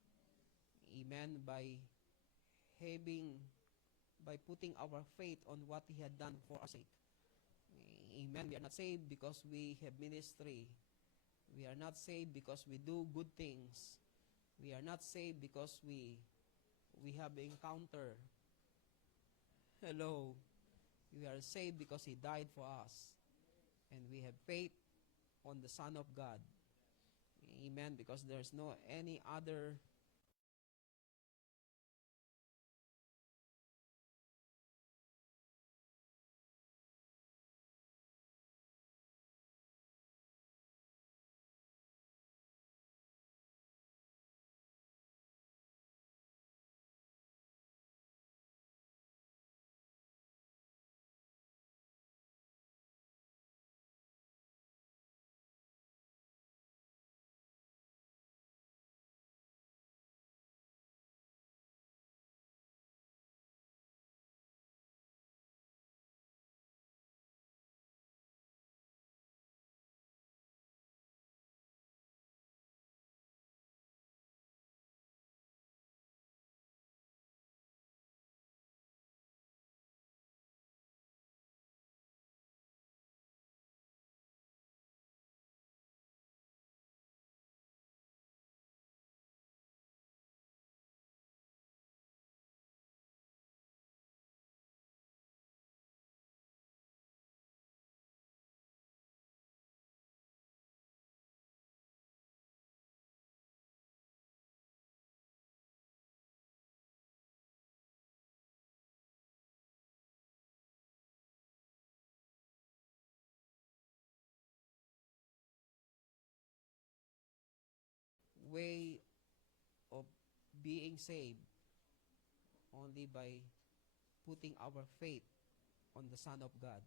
Amen. By putting our faith on what He had done for our sake. Amen. We are not saved because we have ministry. We are not saved because we do good things. We are not saved because we have encounter. Hello. We are saved because He died for us. And we have faith on the Son of God. Amen. Because there's no any other way of being saved only by putting our faith on the Son of God.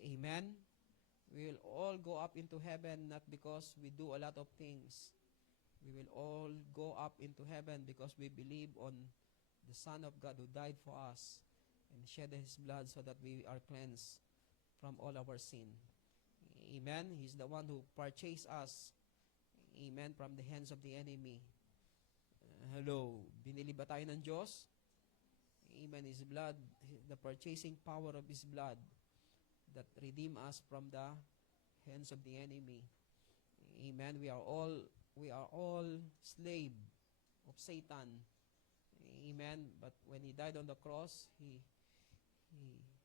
Amen? We will all go up into heaven not because we do a lot of things. We will all go up into heaven because we believe on the Son of God who died for us and shed His blood so that we are cleansed from all our sin. Amen? He's the one who purchased us, amen, from the hands of the enemy. Hello, binili ba tayo ng Diyos? Amen, His blood, the purchasing power of His blood that redeem us from the hands of the enemy. Amen, we are all slave of Satan. Amen, but when He died on the cross, He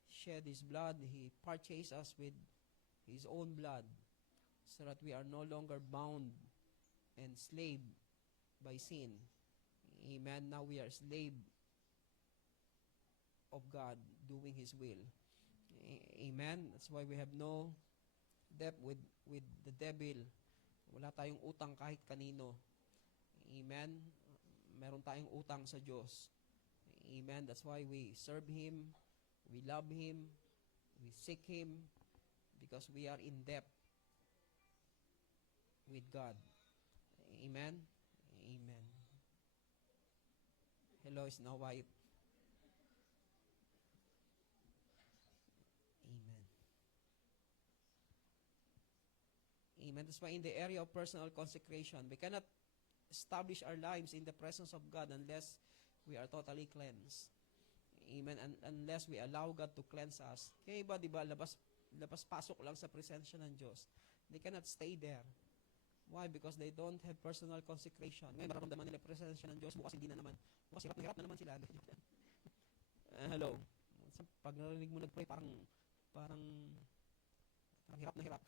shed His blood, He purchased us with His own blood so that we are no longer bound and slave by sin. Amen. Now we are slave of God doing His will. Amen. That's why we have no debt with the devil. Wala tayong utang kahit kanino. Amen. Meron tayong utang sa Diyos. Amen. That's why we serve Him, we love Him, we seek Him, because we are in debt with God. Amen? Amen. Hello, Snow White. Amen. Amen. That's why in the area of personal consecration, we cannot establish our lives in the presence of God unless we are totally cleansed. Amen. Unless we allow God to cleanse us. Kaya iba, di ba, labas-pasok lang sa presensya ng Diyos. They cannot stay there. Why? Because they don't have personal consecration. Ngayon, mararamdaman nila presensya ng Diyos, bukas hindi na naman. Bukas hirap na naman sila. Hello. Pag narinig mo nag-pray, parang hirap na hirap.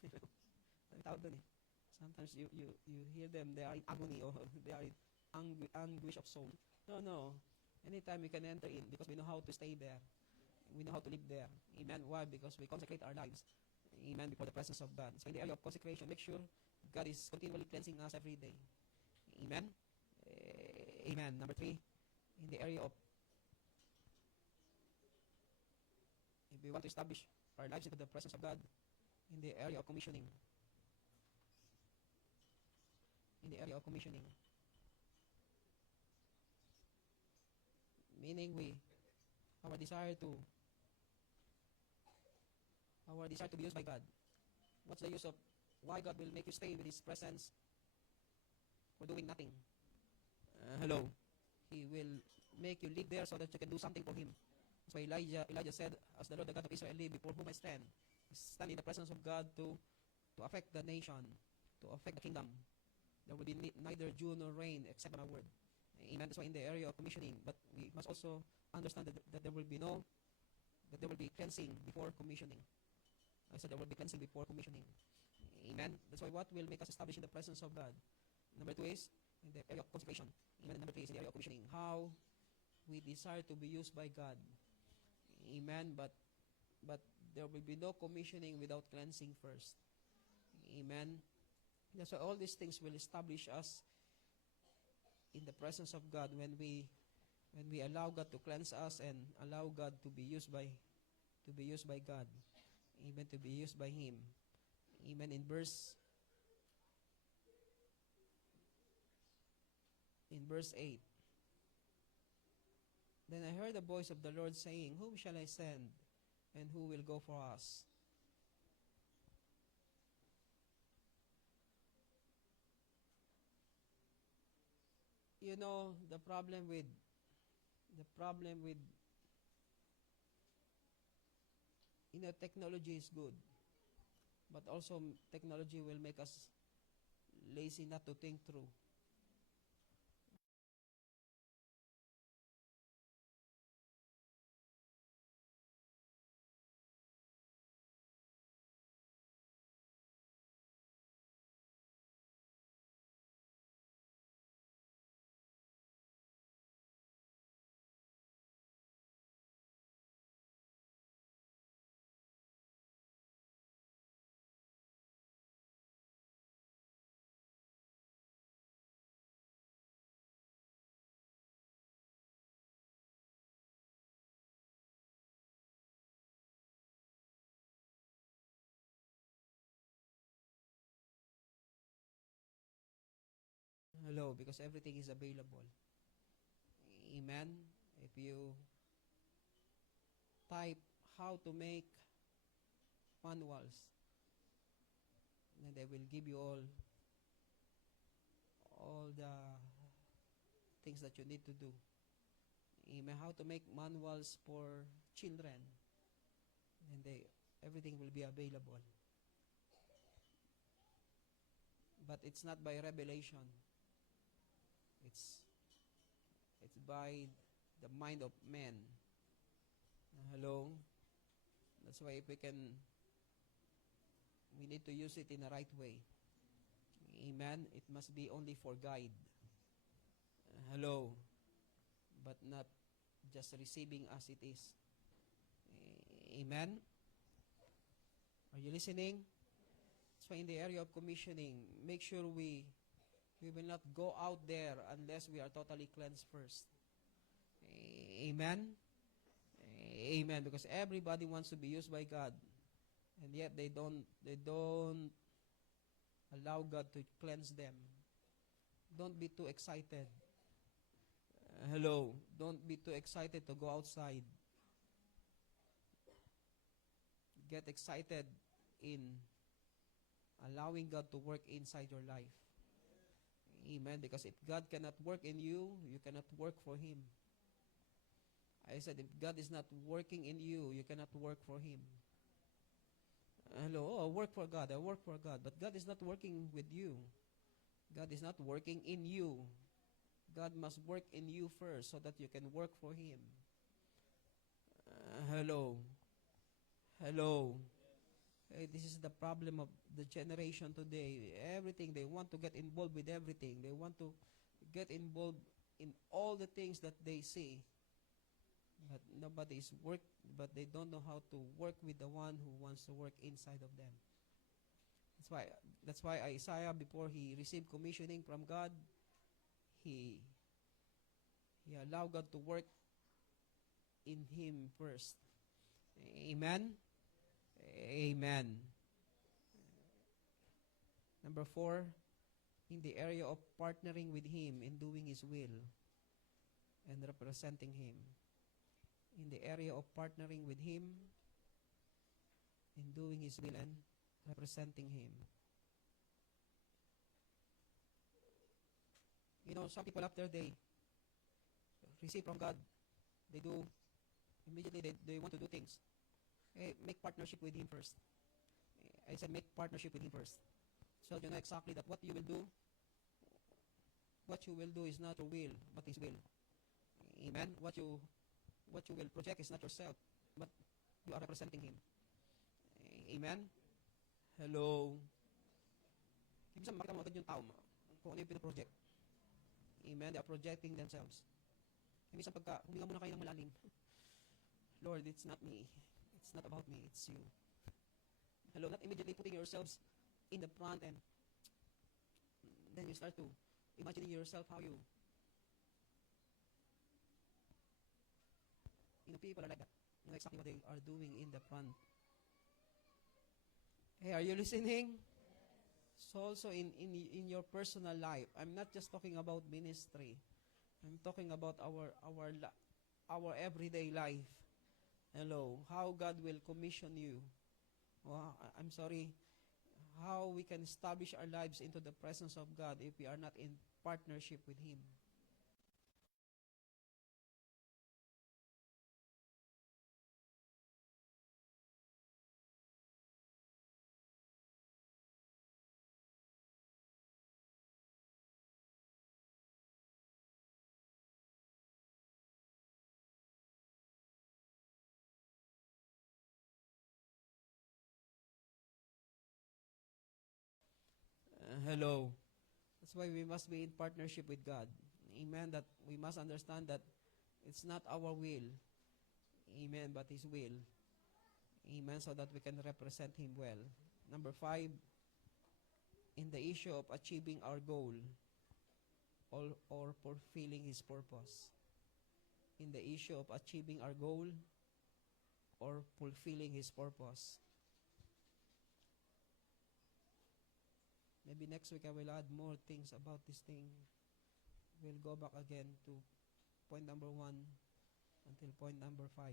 Ang tawag doon eh. Sometimes you hear them, they are in agony or they are in anguish of soul. No. Anytime we can enter in because we know how to stay there. We know how to live there. Amen. Why? Because we consecrate our lives. Amen. Before the presence of God. So in the area of consecration, make sure God is continually cleansing us every day. Amen. Amen. Number 3, in the area of, if we want to establish our lives into the presence of God, in the area of commissioning. In the area of commissioning. Meaning our desire to be used by God. What's the use of why God will make you stay with His presence for doing nothing? Hello. He will make you live there so that you can do something for Him. That's why Elijah said, as the Lord the God of Israel live, before whom I stand in the presence of God to affect the nation, to affect the kingdom. There will be neither dew nor rain except my word. Amen. That's why in the area of commissioning, but we must also understand that there will be cleansing before commissioning. I said there will be cleansing before commissioning. Amen. That's why what will make us establish in the presence of God. Number 2 is in the area of consecration. Amen. And number 3 is in the area of commissioning. How we desire to be used by God. Amen. But there will be no commissioning without cleansing first. Amen. That's why all these things will establish us in the presence of God when we allow God to cleanse us and allow God to be used by God. Amen. To be used by Him. Amen. In verse 8. Then I heard the voice of the Lord saying, Whom shall I send, and who will go for us? You know, the problem with technology is good, but also technology will make us lazy not to think through. Hello, because everything is available. Amen. If you type how to make manuals, then they will give you all the things that you need to do. Amen. How to make manuals for children, and everything will be available. But it's not by revelation. It's by the mind of man. Hello. That's why if we need to use it in the right way. Amen. It must be only for guide. Hello. But not just receiving as it is. Amen. Are you listening? So in the area of commissioning, make sure we will not go out there unless we are totally cleansed first. Amen. Amen. Because everybody wants to be used by God, and yet they don't allow God to cleanse them. Don't be too excited. Hello. Don't be too excited to go outside. Get excited in allowing God to work inside your life. Amen. Because if God cannot work in you, you cannot work for Him. I said, if God is not working in you, you cannot work for Him. Hello, I work for God, I work for God. But God is not working with you. God is not working in you. God must work in you first so that you can work for Him. Hello. Hello. Hey, this is the problem of the generation today. Everything, they want to get involved with everything. They want to get involved in all the things that they see. But but they don't know how to work with the one who wants to work inside of them. That's why Isaiah, before he received commissioning from God, he allowed God to work in him first. Amen. Amen. Number 4, in the area of partnering with Him in doing His will and representing Him. In the area of partnering with Him in doing His will and representing Him. You know, some people after they receive from God, immediately they want to do things. Make partnership with Him first. I said make partnership with Him first. So you know exactly that what you will do is not your will, but His will. Amen? What you will project is not yourself, but you are representing Him. Amen? Hello? Minsan makita mo agad yung tao kung ano yung pinoproject. Amen? They are projecting themselves. Minsan pagka huminga muna kayo ng malalim, Lord, it's not me. It's not about me, it's you. Hello, not immediately putting yourselves in the front and then you start to imagining yourself how you know, people are like that. You know exactly what they are doing in the front. Hey, are you listening? So also in your personal life, I'm not just talking about ministry. I'm talking about our everyday life. Hello, how God will commission you. I'm sorry, how we can establish our lives into the presence of God if we are not in partnership with Him. Hello. That's why we must be in partnership with God. Amen. That we must understand that it's not our will. Amen. But His will. Amen. So that we can represent Him well. Number 5, in the issue of achieving our goal or fulfilling His purpose. In the issue of achieving our goal or fulfilling His purpose. Maybe next week I will add more things about this thing. we'll go back again to point number 1 until point number 5.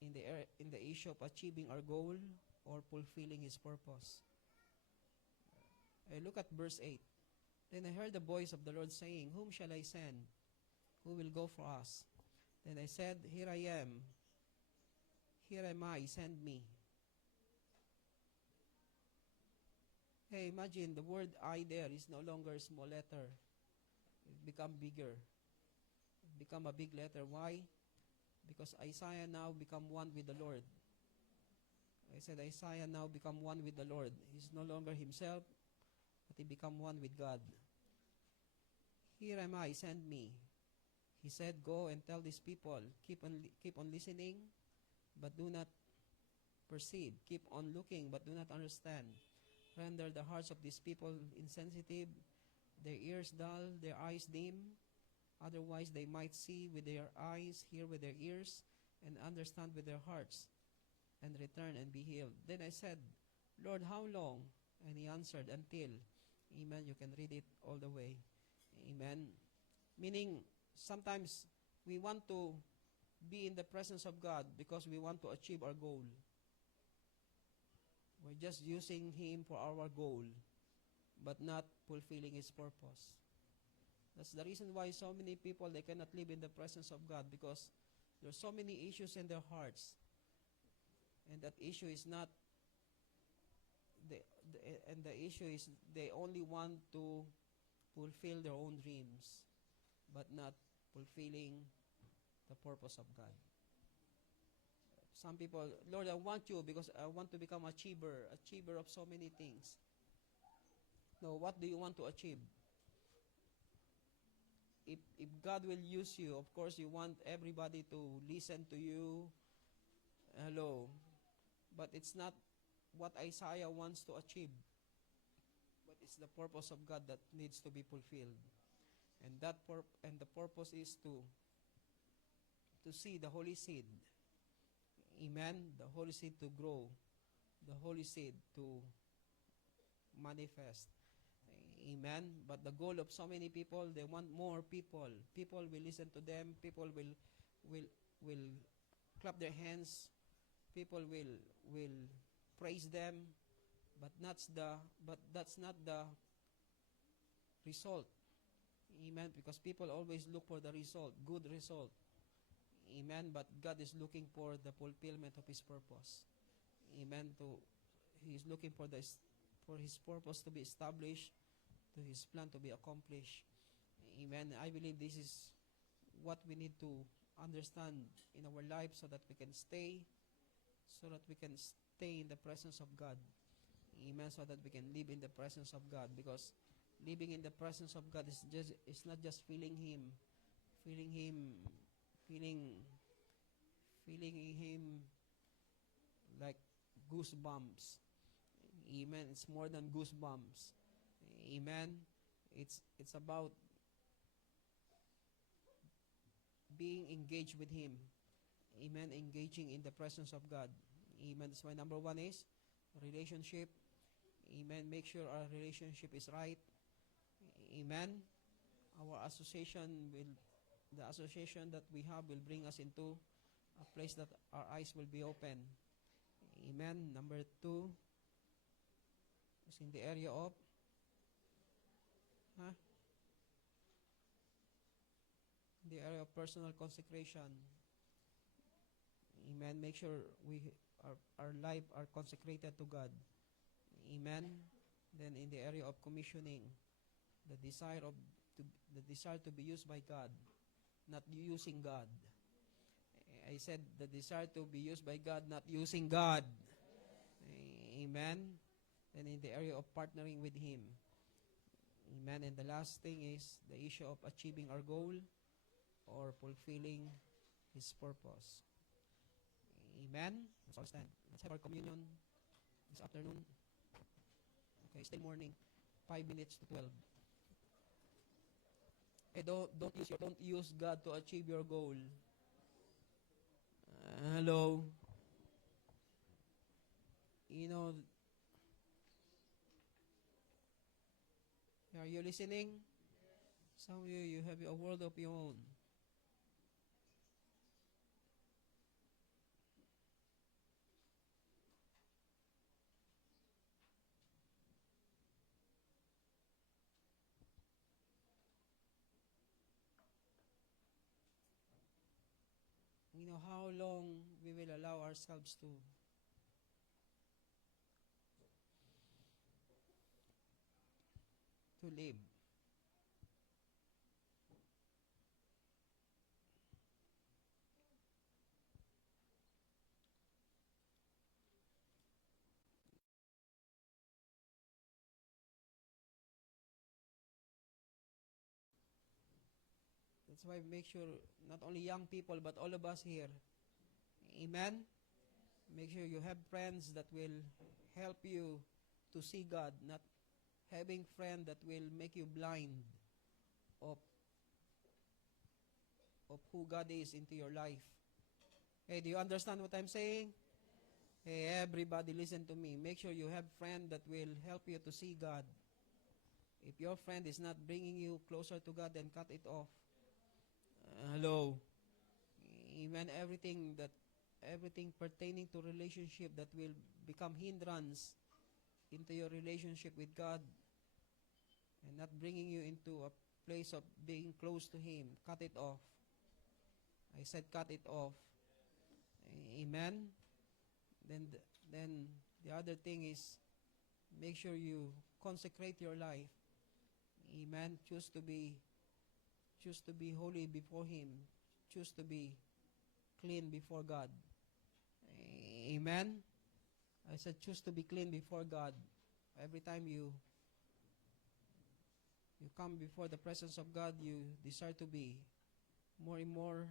In the issue of achieving our goal or fulfilling His purpose. I look at verse 8. Then I heard the voice of the Lord saying, Whom shall I send? Who will go for us? Then I said, Here I am. Here am I, send me. Hey, imagine the word I there is no longer a small letter. It become bigger. It become a big letter. Why? Because Isaiah now become one with the Lord. I said Isaiah now become one with the Lord. He's no longer himself, but he become one with God. Here am I, send me. He said, Go and tell these people, keep on listening, but do not perceive. Keep on looking, but do not understand. Render the hearts of these people insensitive, their ears dull, their eyes dim. Otherwise they might see with their eyes, hear with their ears, and understand with their hearts, and return and be healed. Then I said, Lord, how long? And He answered, Until. Amen. You can read it all the way. Amen. Meaning, sometimes we want to be in the presence of God because we want to achieve our goal. We're just using Him for our goal, but not fulfilling His purpose. That's the reason why so many people, they cannot live in the presence of God, because there are so many issues in their hearts. And that issue is not, the issue is they only want to fulfill their own dreams, but not fulfilling the purpose of God. Some people, Lord, I want you because I want to become achiever of so many things. No, what do you want to achieve? If God will use you, of course you want everybody to listen to you. Hello. But it's not what Isaiah wants to achieve. But it's the purpose of God that needs to be fulfilled. And the purpose is to see the holy seed. Amen. The holy seed to grow. The holy seed to manifest. Amen. But the goal of so many people, they want more people. People will listen to them. People will clap their hands. People will praise them. But that's not the result. Amen. Because people always look for the result, good result. Amen. But God is looking for the fulfillment of His purpose. Amen. He is looking for His purpose to be established, to His plan to be accomplished. Amen. I believe this is what we need to understand in our life so that we can stay in the presence of God. Amen. So that we can live in the presence of God. Because living in the presence of God is not just feeling Him like goosebumps. Amen. It's more than goosebumps. Amen. It's about being engaged with Him. Amen. Engaging in the presence of God. Amen. That's why number 1 is relationship. Amen. Make sure our relationship is right. Amen. Our the association that we have will bring us into a place that our eyes will be open. Amen. Number 2 is in the area of the area of personal consecration. Amen. Make sure our life are consecrated to God. Amen. Then in the area of commissioning, the desire to be used by God, not using God. I said the desire to be used by God, not using God. Amen. Then in the area of partnering with Him. Amen. And the last thing is the issue of achieving our goal or fulfilling His purpose. Amen. Let's all stand. Let's have our communion this afternoon. Okay, still morning. 5 minutes to 12. Okay, don't use God to achieve your goal. Hello. You know, are you listening? Some of you have a world of your own. You know how long we will allow ourselves to live. That's why make sure not only young people but all of us here. Amen. Make sure you have friends that will help you to see God, not having friends that will make you blind of who God is into your life. Hey, do you understand what I'm saying? Hey, everybody listen to me. Make sure you have friends that will help you to see God. If your friend is not bringing you closer to God, then cut it off. Hello. Even everything pertaining to relationship that will become hindrance into your relationship with God and not bringing you into a place of being close to Him, cut it off. I said cut it off. Amen. Then the other thing is make sure you consecrate your life. Amen. Choose to be holy before Him. Choose to be clean before God. Amen. I said choose to be clean before God. Every time you come before the presence of God, you desire to be more and more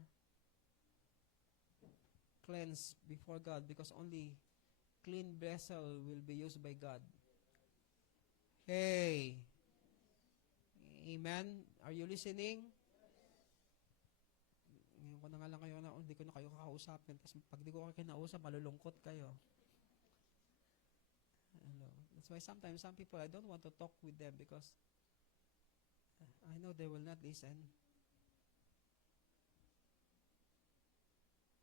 cleansed before God, because only clean vessel will be used by God. Hey. Amen. Are you listening? Ngayon ko na nga lang kayo na, hindi ko na kayo kakausapin. Tapos pag di ko kayo kinausap, malulungkot kayo. Hello. That's why sometimes some people, I don't want to talk with them because I know they will not listen.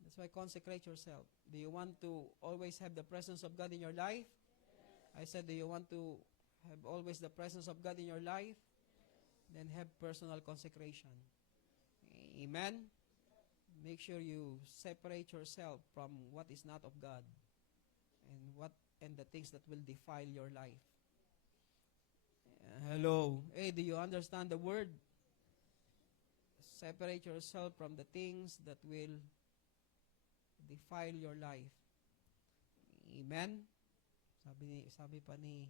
That's why consecrate yourself. Do you want to always have the presence of God in your life? Yes. I said, do you want to have always the presence of God in your life? Yes. Then have personal consecration. Amen? Make sure you separate yourself from what is not of God and the things that will defile your life. Hello. Hey, do you understand the word? Separate yourself from the things that will defile your life. Amen? Sabi pa ni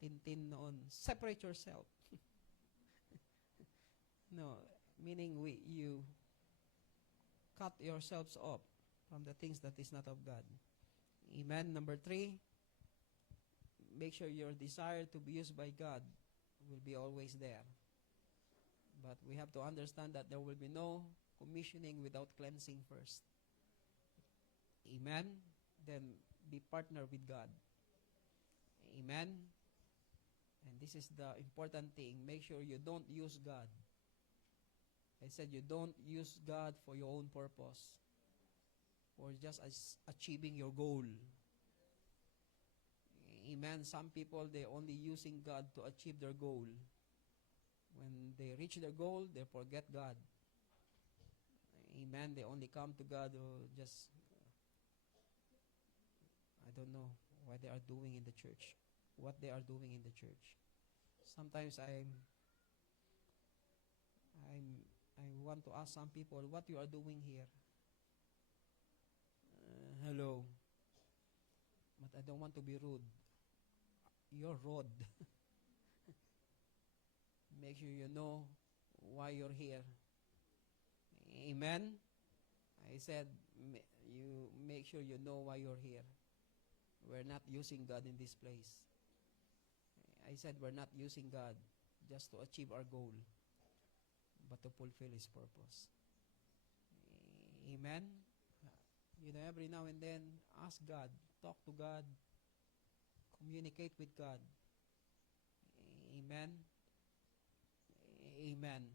Tintin noon, separate yourself. No, meaning you cut yourselves off from the things that is not of God. Amen. Number 3, make sure your desire to be used by God will be always there. But we have to understand that there will be no commissioning without cleansing first. Amen. Then be partner with God. Amen. And this is the important thing. Make sure you don't use God. I said you don't use God for your own purpose or just as achieving your goal. Amen. Some people, they're only using God to achieve their goal. When they reach their goal, they forget God. Amen. They only come to God or just I don't know what they are doing in the church. What they are doing in the church. Sometimes I want to ask some people what you are doing here. Hello. But I don't want to be rude. You're rude. Make sure you know why you're here. Amen. I said you make sure you know why you're here. We're not using God in this place. I said we're not using God just to achieve our goal, but to fulfill His purpose. Amen? You know, every now and then, ask God, talk to God, communicate with God. Amen? Amen.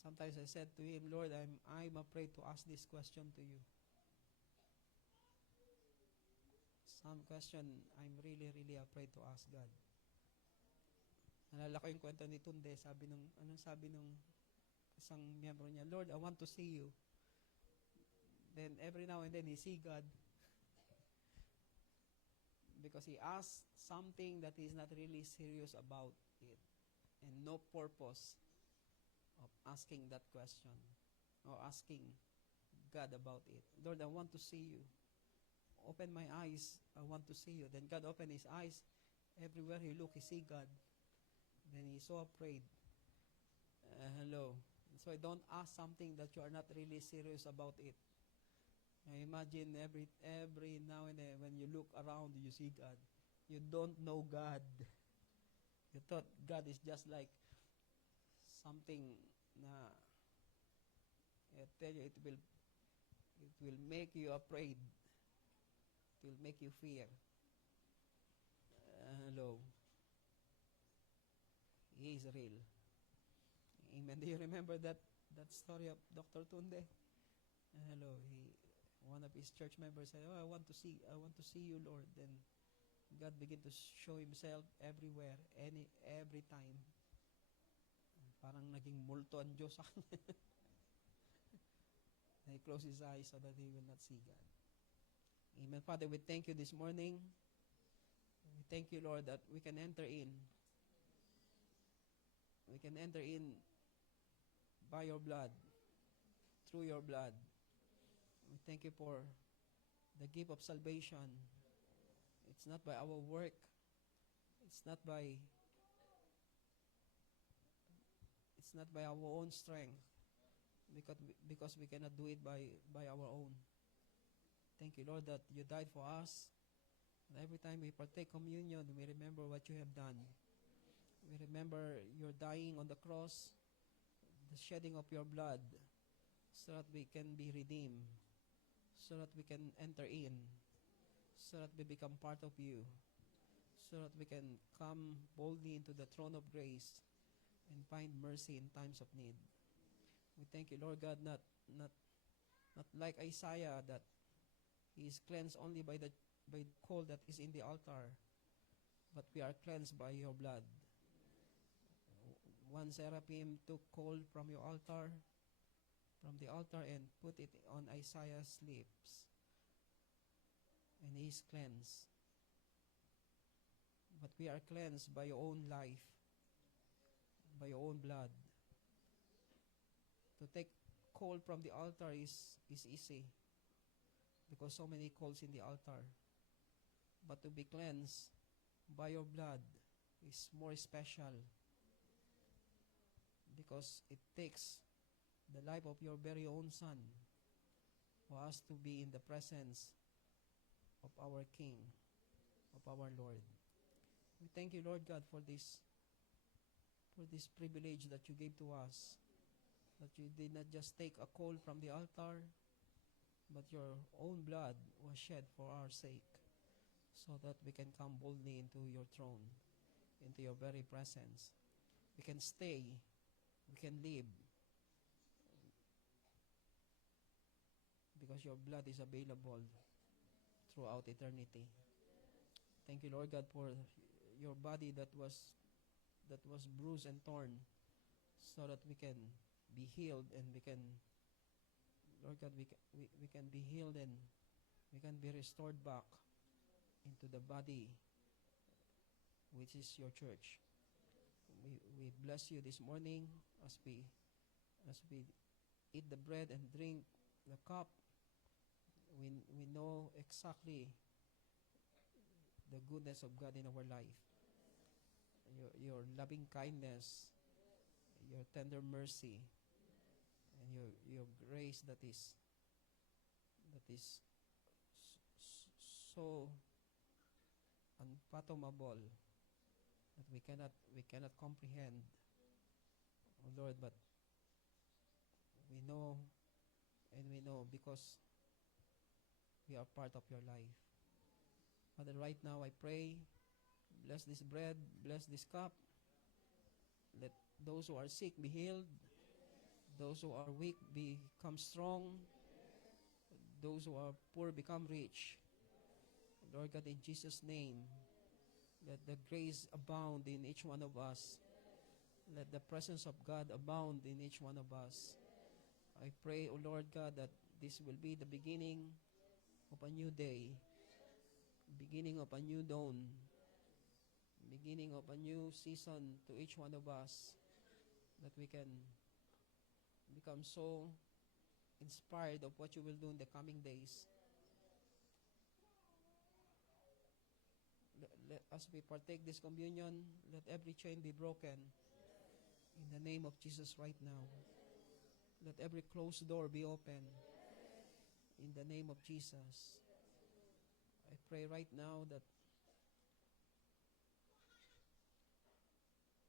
Sometimes I said to him, Lord, I'm afraid to ask this question to you. Some question I'm really, really afraid to ask God. Nalala ko yung kwento ni Tunde, anong sabi nung isang miyembro niya, Lord, I want to see you. Then every now and then he see God because he asked something that he's not really serious about it and no purpose of asking that question or asking God about it. Lord, I want to see you. Open my eyes. I want to see you. Then God opened his eyes. Everywhere he look, he see God. Then he's so afraid. Hello. So don't ask something that you are not really serious about it. I imagine every now and then when you look around, you see God. You don't know God. You thought God is just like something na I tell you, it will make you afraid. It will make you fear. Hello. He is real. Amen. Do you remember that story of Dr. Tunde? Hello. One of his church members said, "Oh, I want to see you, Lord." Then God began to show himself everywhere, every time. Parang naging multo ang Diyos sa kanya. He closed his eyes so that he will not see God. Amen. Father, we thank you this morning. We thank you, Lord, that we can enter in. We can enter in by your blood, through your blood. We thank you for the gift of salvation. It's not by our work. It's not by our own strength, because we cannot do it by our own. Thank you, Lord, that you died for us. And every time we partake communion, we remember what you have done. We remember your dying on the cross, the shedding of your blood, so that we can be redeemed, so that we can enter in, so that we become part of you, so that we can come boldly into the throne of grace and find mercy in times of need. We thank you, Lord God, not like Isaiah, that he is cleansed only by the coal that is in the altar, but we are cleansed by your blood. One seraphim took coal from your altar, and put it on Isaiah's lips, and he is cleansed. But we are cleansed by your own life, by your own blood. To take coal from the altar is easy, because so many coals in the altar. But to be cleansed by your blood is more special, because it takes the life of your very own Son for us to be in the presence of our King, of our Lord. We thank you, Lord God, for this privilege that you gave to us, that you did not just take a coal from the altar, but your own blood was shed for our sake, so that we can come boldly into your throne, into your very presence. We can stay, we can live, because your blood is available throughout eternity. Thank you, Lord God, for your body that was bruised and torn, so that we can be healed, and we can, Lord God, we can be healed, and we can be restored back into the body, which is your church. We bless you this morning as we eat the bread and drink the cup. We know exactly the goodness of God in our life. Your loving kindness, your tender mercy, and your grace that is so unfathomable that we cannot comprehend, oh Lord, but we know, and we know because we are part of your life. Father, right now I pray, bless this bread, bless this cup. Let Those who are sick, be healed. Those who are weak, become strong. Those who are poor, become rich. Lord God, in Jesus' name, let the grace abound in each one of us. Let the presence of God abound in each one of us. I pray, O Lord God, that this will be the beginning of a new day, beginning of a new dawn, beginning of a new season to each one of us, that we can become so inspired of what you will do in the coming days. As we partake this communion, let every chain be broken in the name of Jesus right now. Let every closed door be open in the name of Jesus. I pray right now that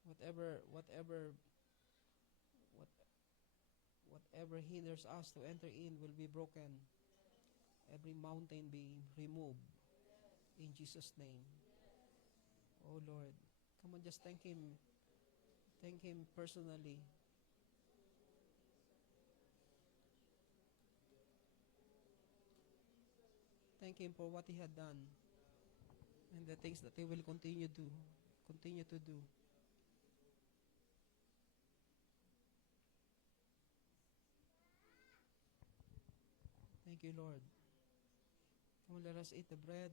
whatever hinders us to enter in will be broken. Every mountain be removed in Jesus' name. Oh Lord, come on, just thank Him. Thank Him personally. Thank Him for what He had done and the things that He will continue to do. Thank you, Lord. Come on, let us eat the bread.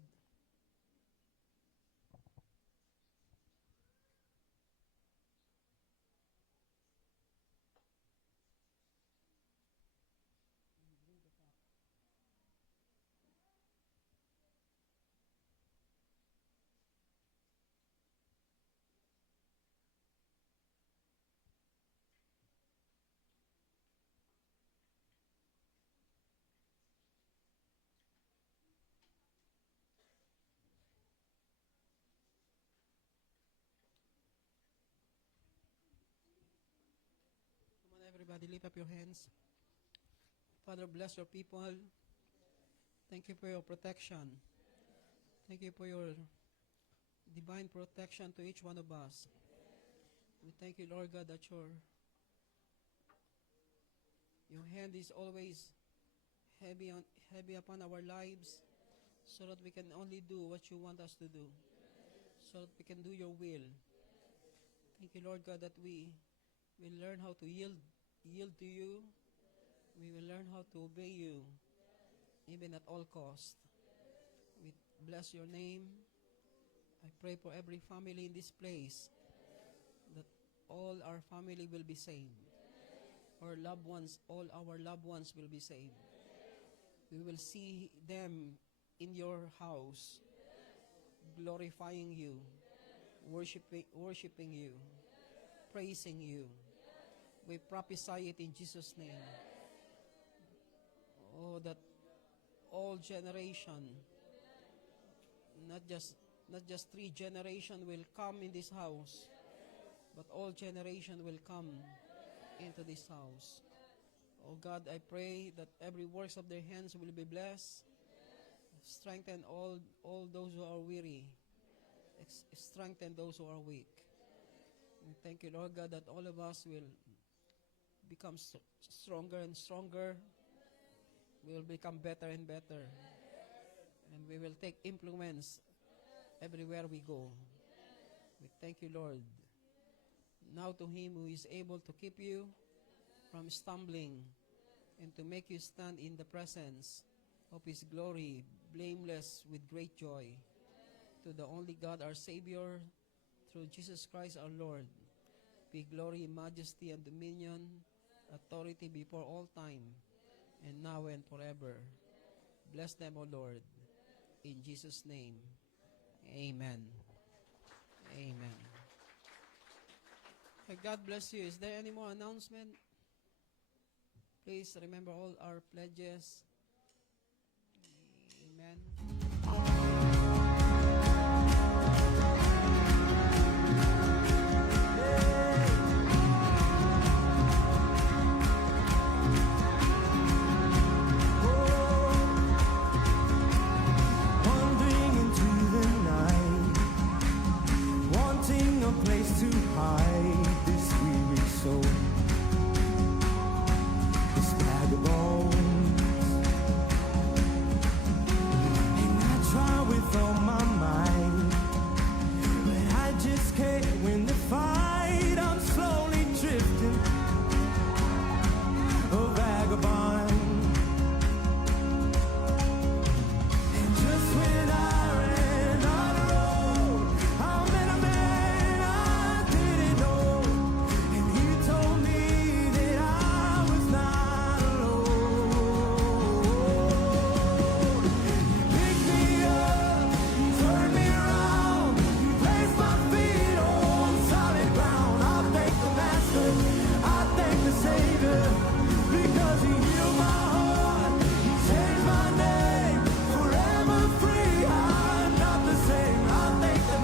Come on, everybody, lift up your hands. Father, bless your people. Thank you for your protection. Thank you for your divine protection to each one of us. We thank you, Lord God, that your hand is always heavy upon our lives, so that we can only do what you want us to do, so that we can do your will. Thank you, Lord God, that we will learn how to yield to you. We will learn how to obey you, even at all cost. We bless your name. I pray for every family in this place, that all our family will be saved. Our loved ones, all our loved ones will be saved. We will see them in your house, glorifying you, worshiping you, praising you. We prophesy it in Jesus' name. Oh, that all generation, not just 3 generations will come in this house, but all generation will come into this house. Oh God, I pray that every works of their hands will be blessed. Strengthen all those who are weary. Strengthen those who are weak. And thank you, Lord God, that all of us will become stronger and stronger. We will become better and better. And we will take influence everywhere we go. We thank you, Lord. Now to Him who is able to keep you from stumbling and to make you stand in the presence of His glory, blameless with great joy. To the only God, our Savior, through Jesus Christ our Lord, be glory, majesty, and dominion, authority before all time, and now and forever. Bless them, O Lord. In Jesus' name, amen. Amen. May God bless you. Is there any more announcement? Please remember all our pledges. Amen.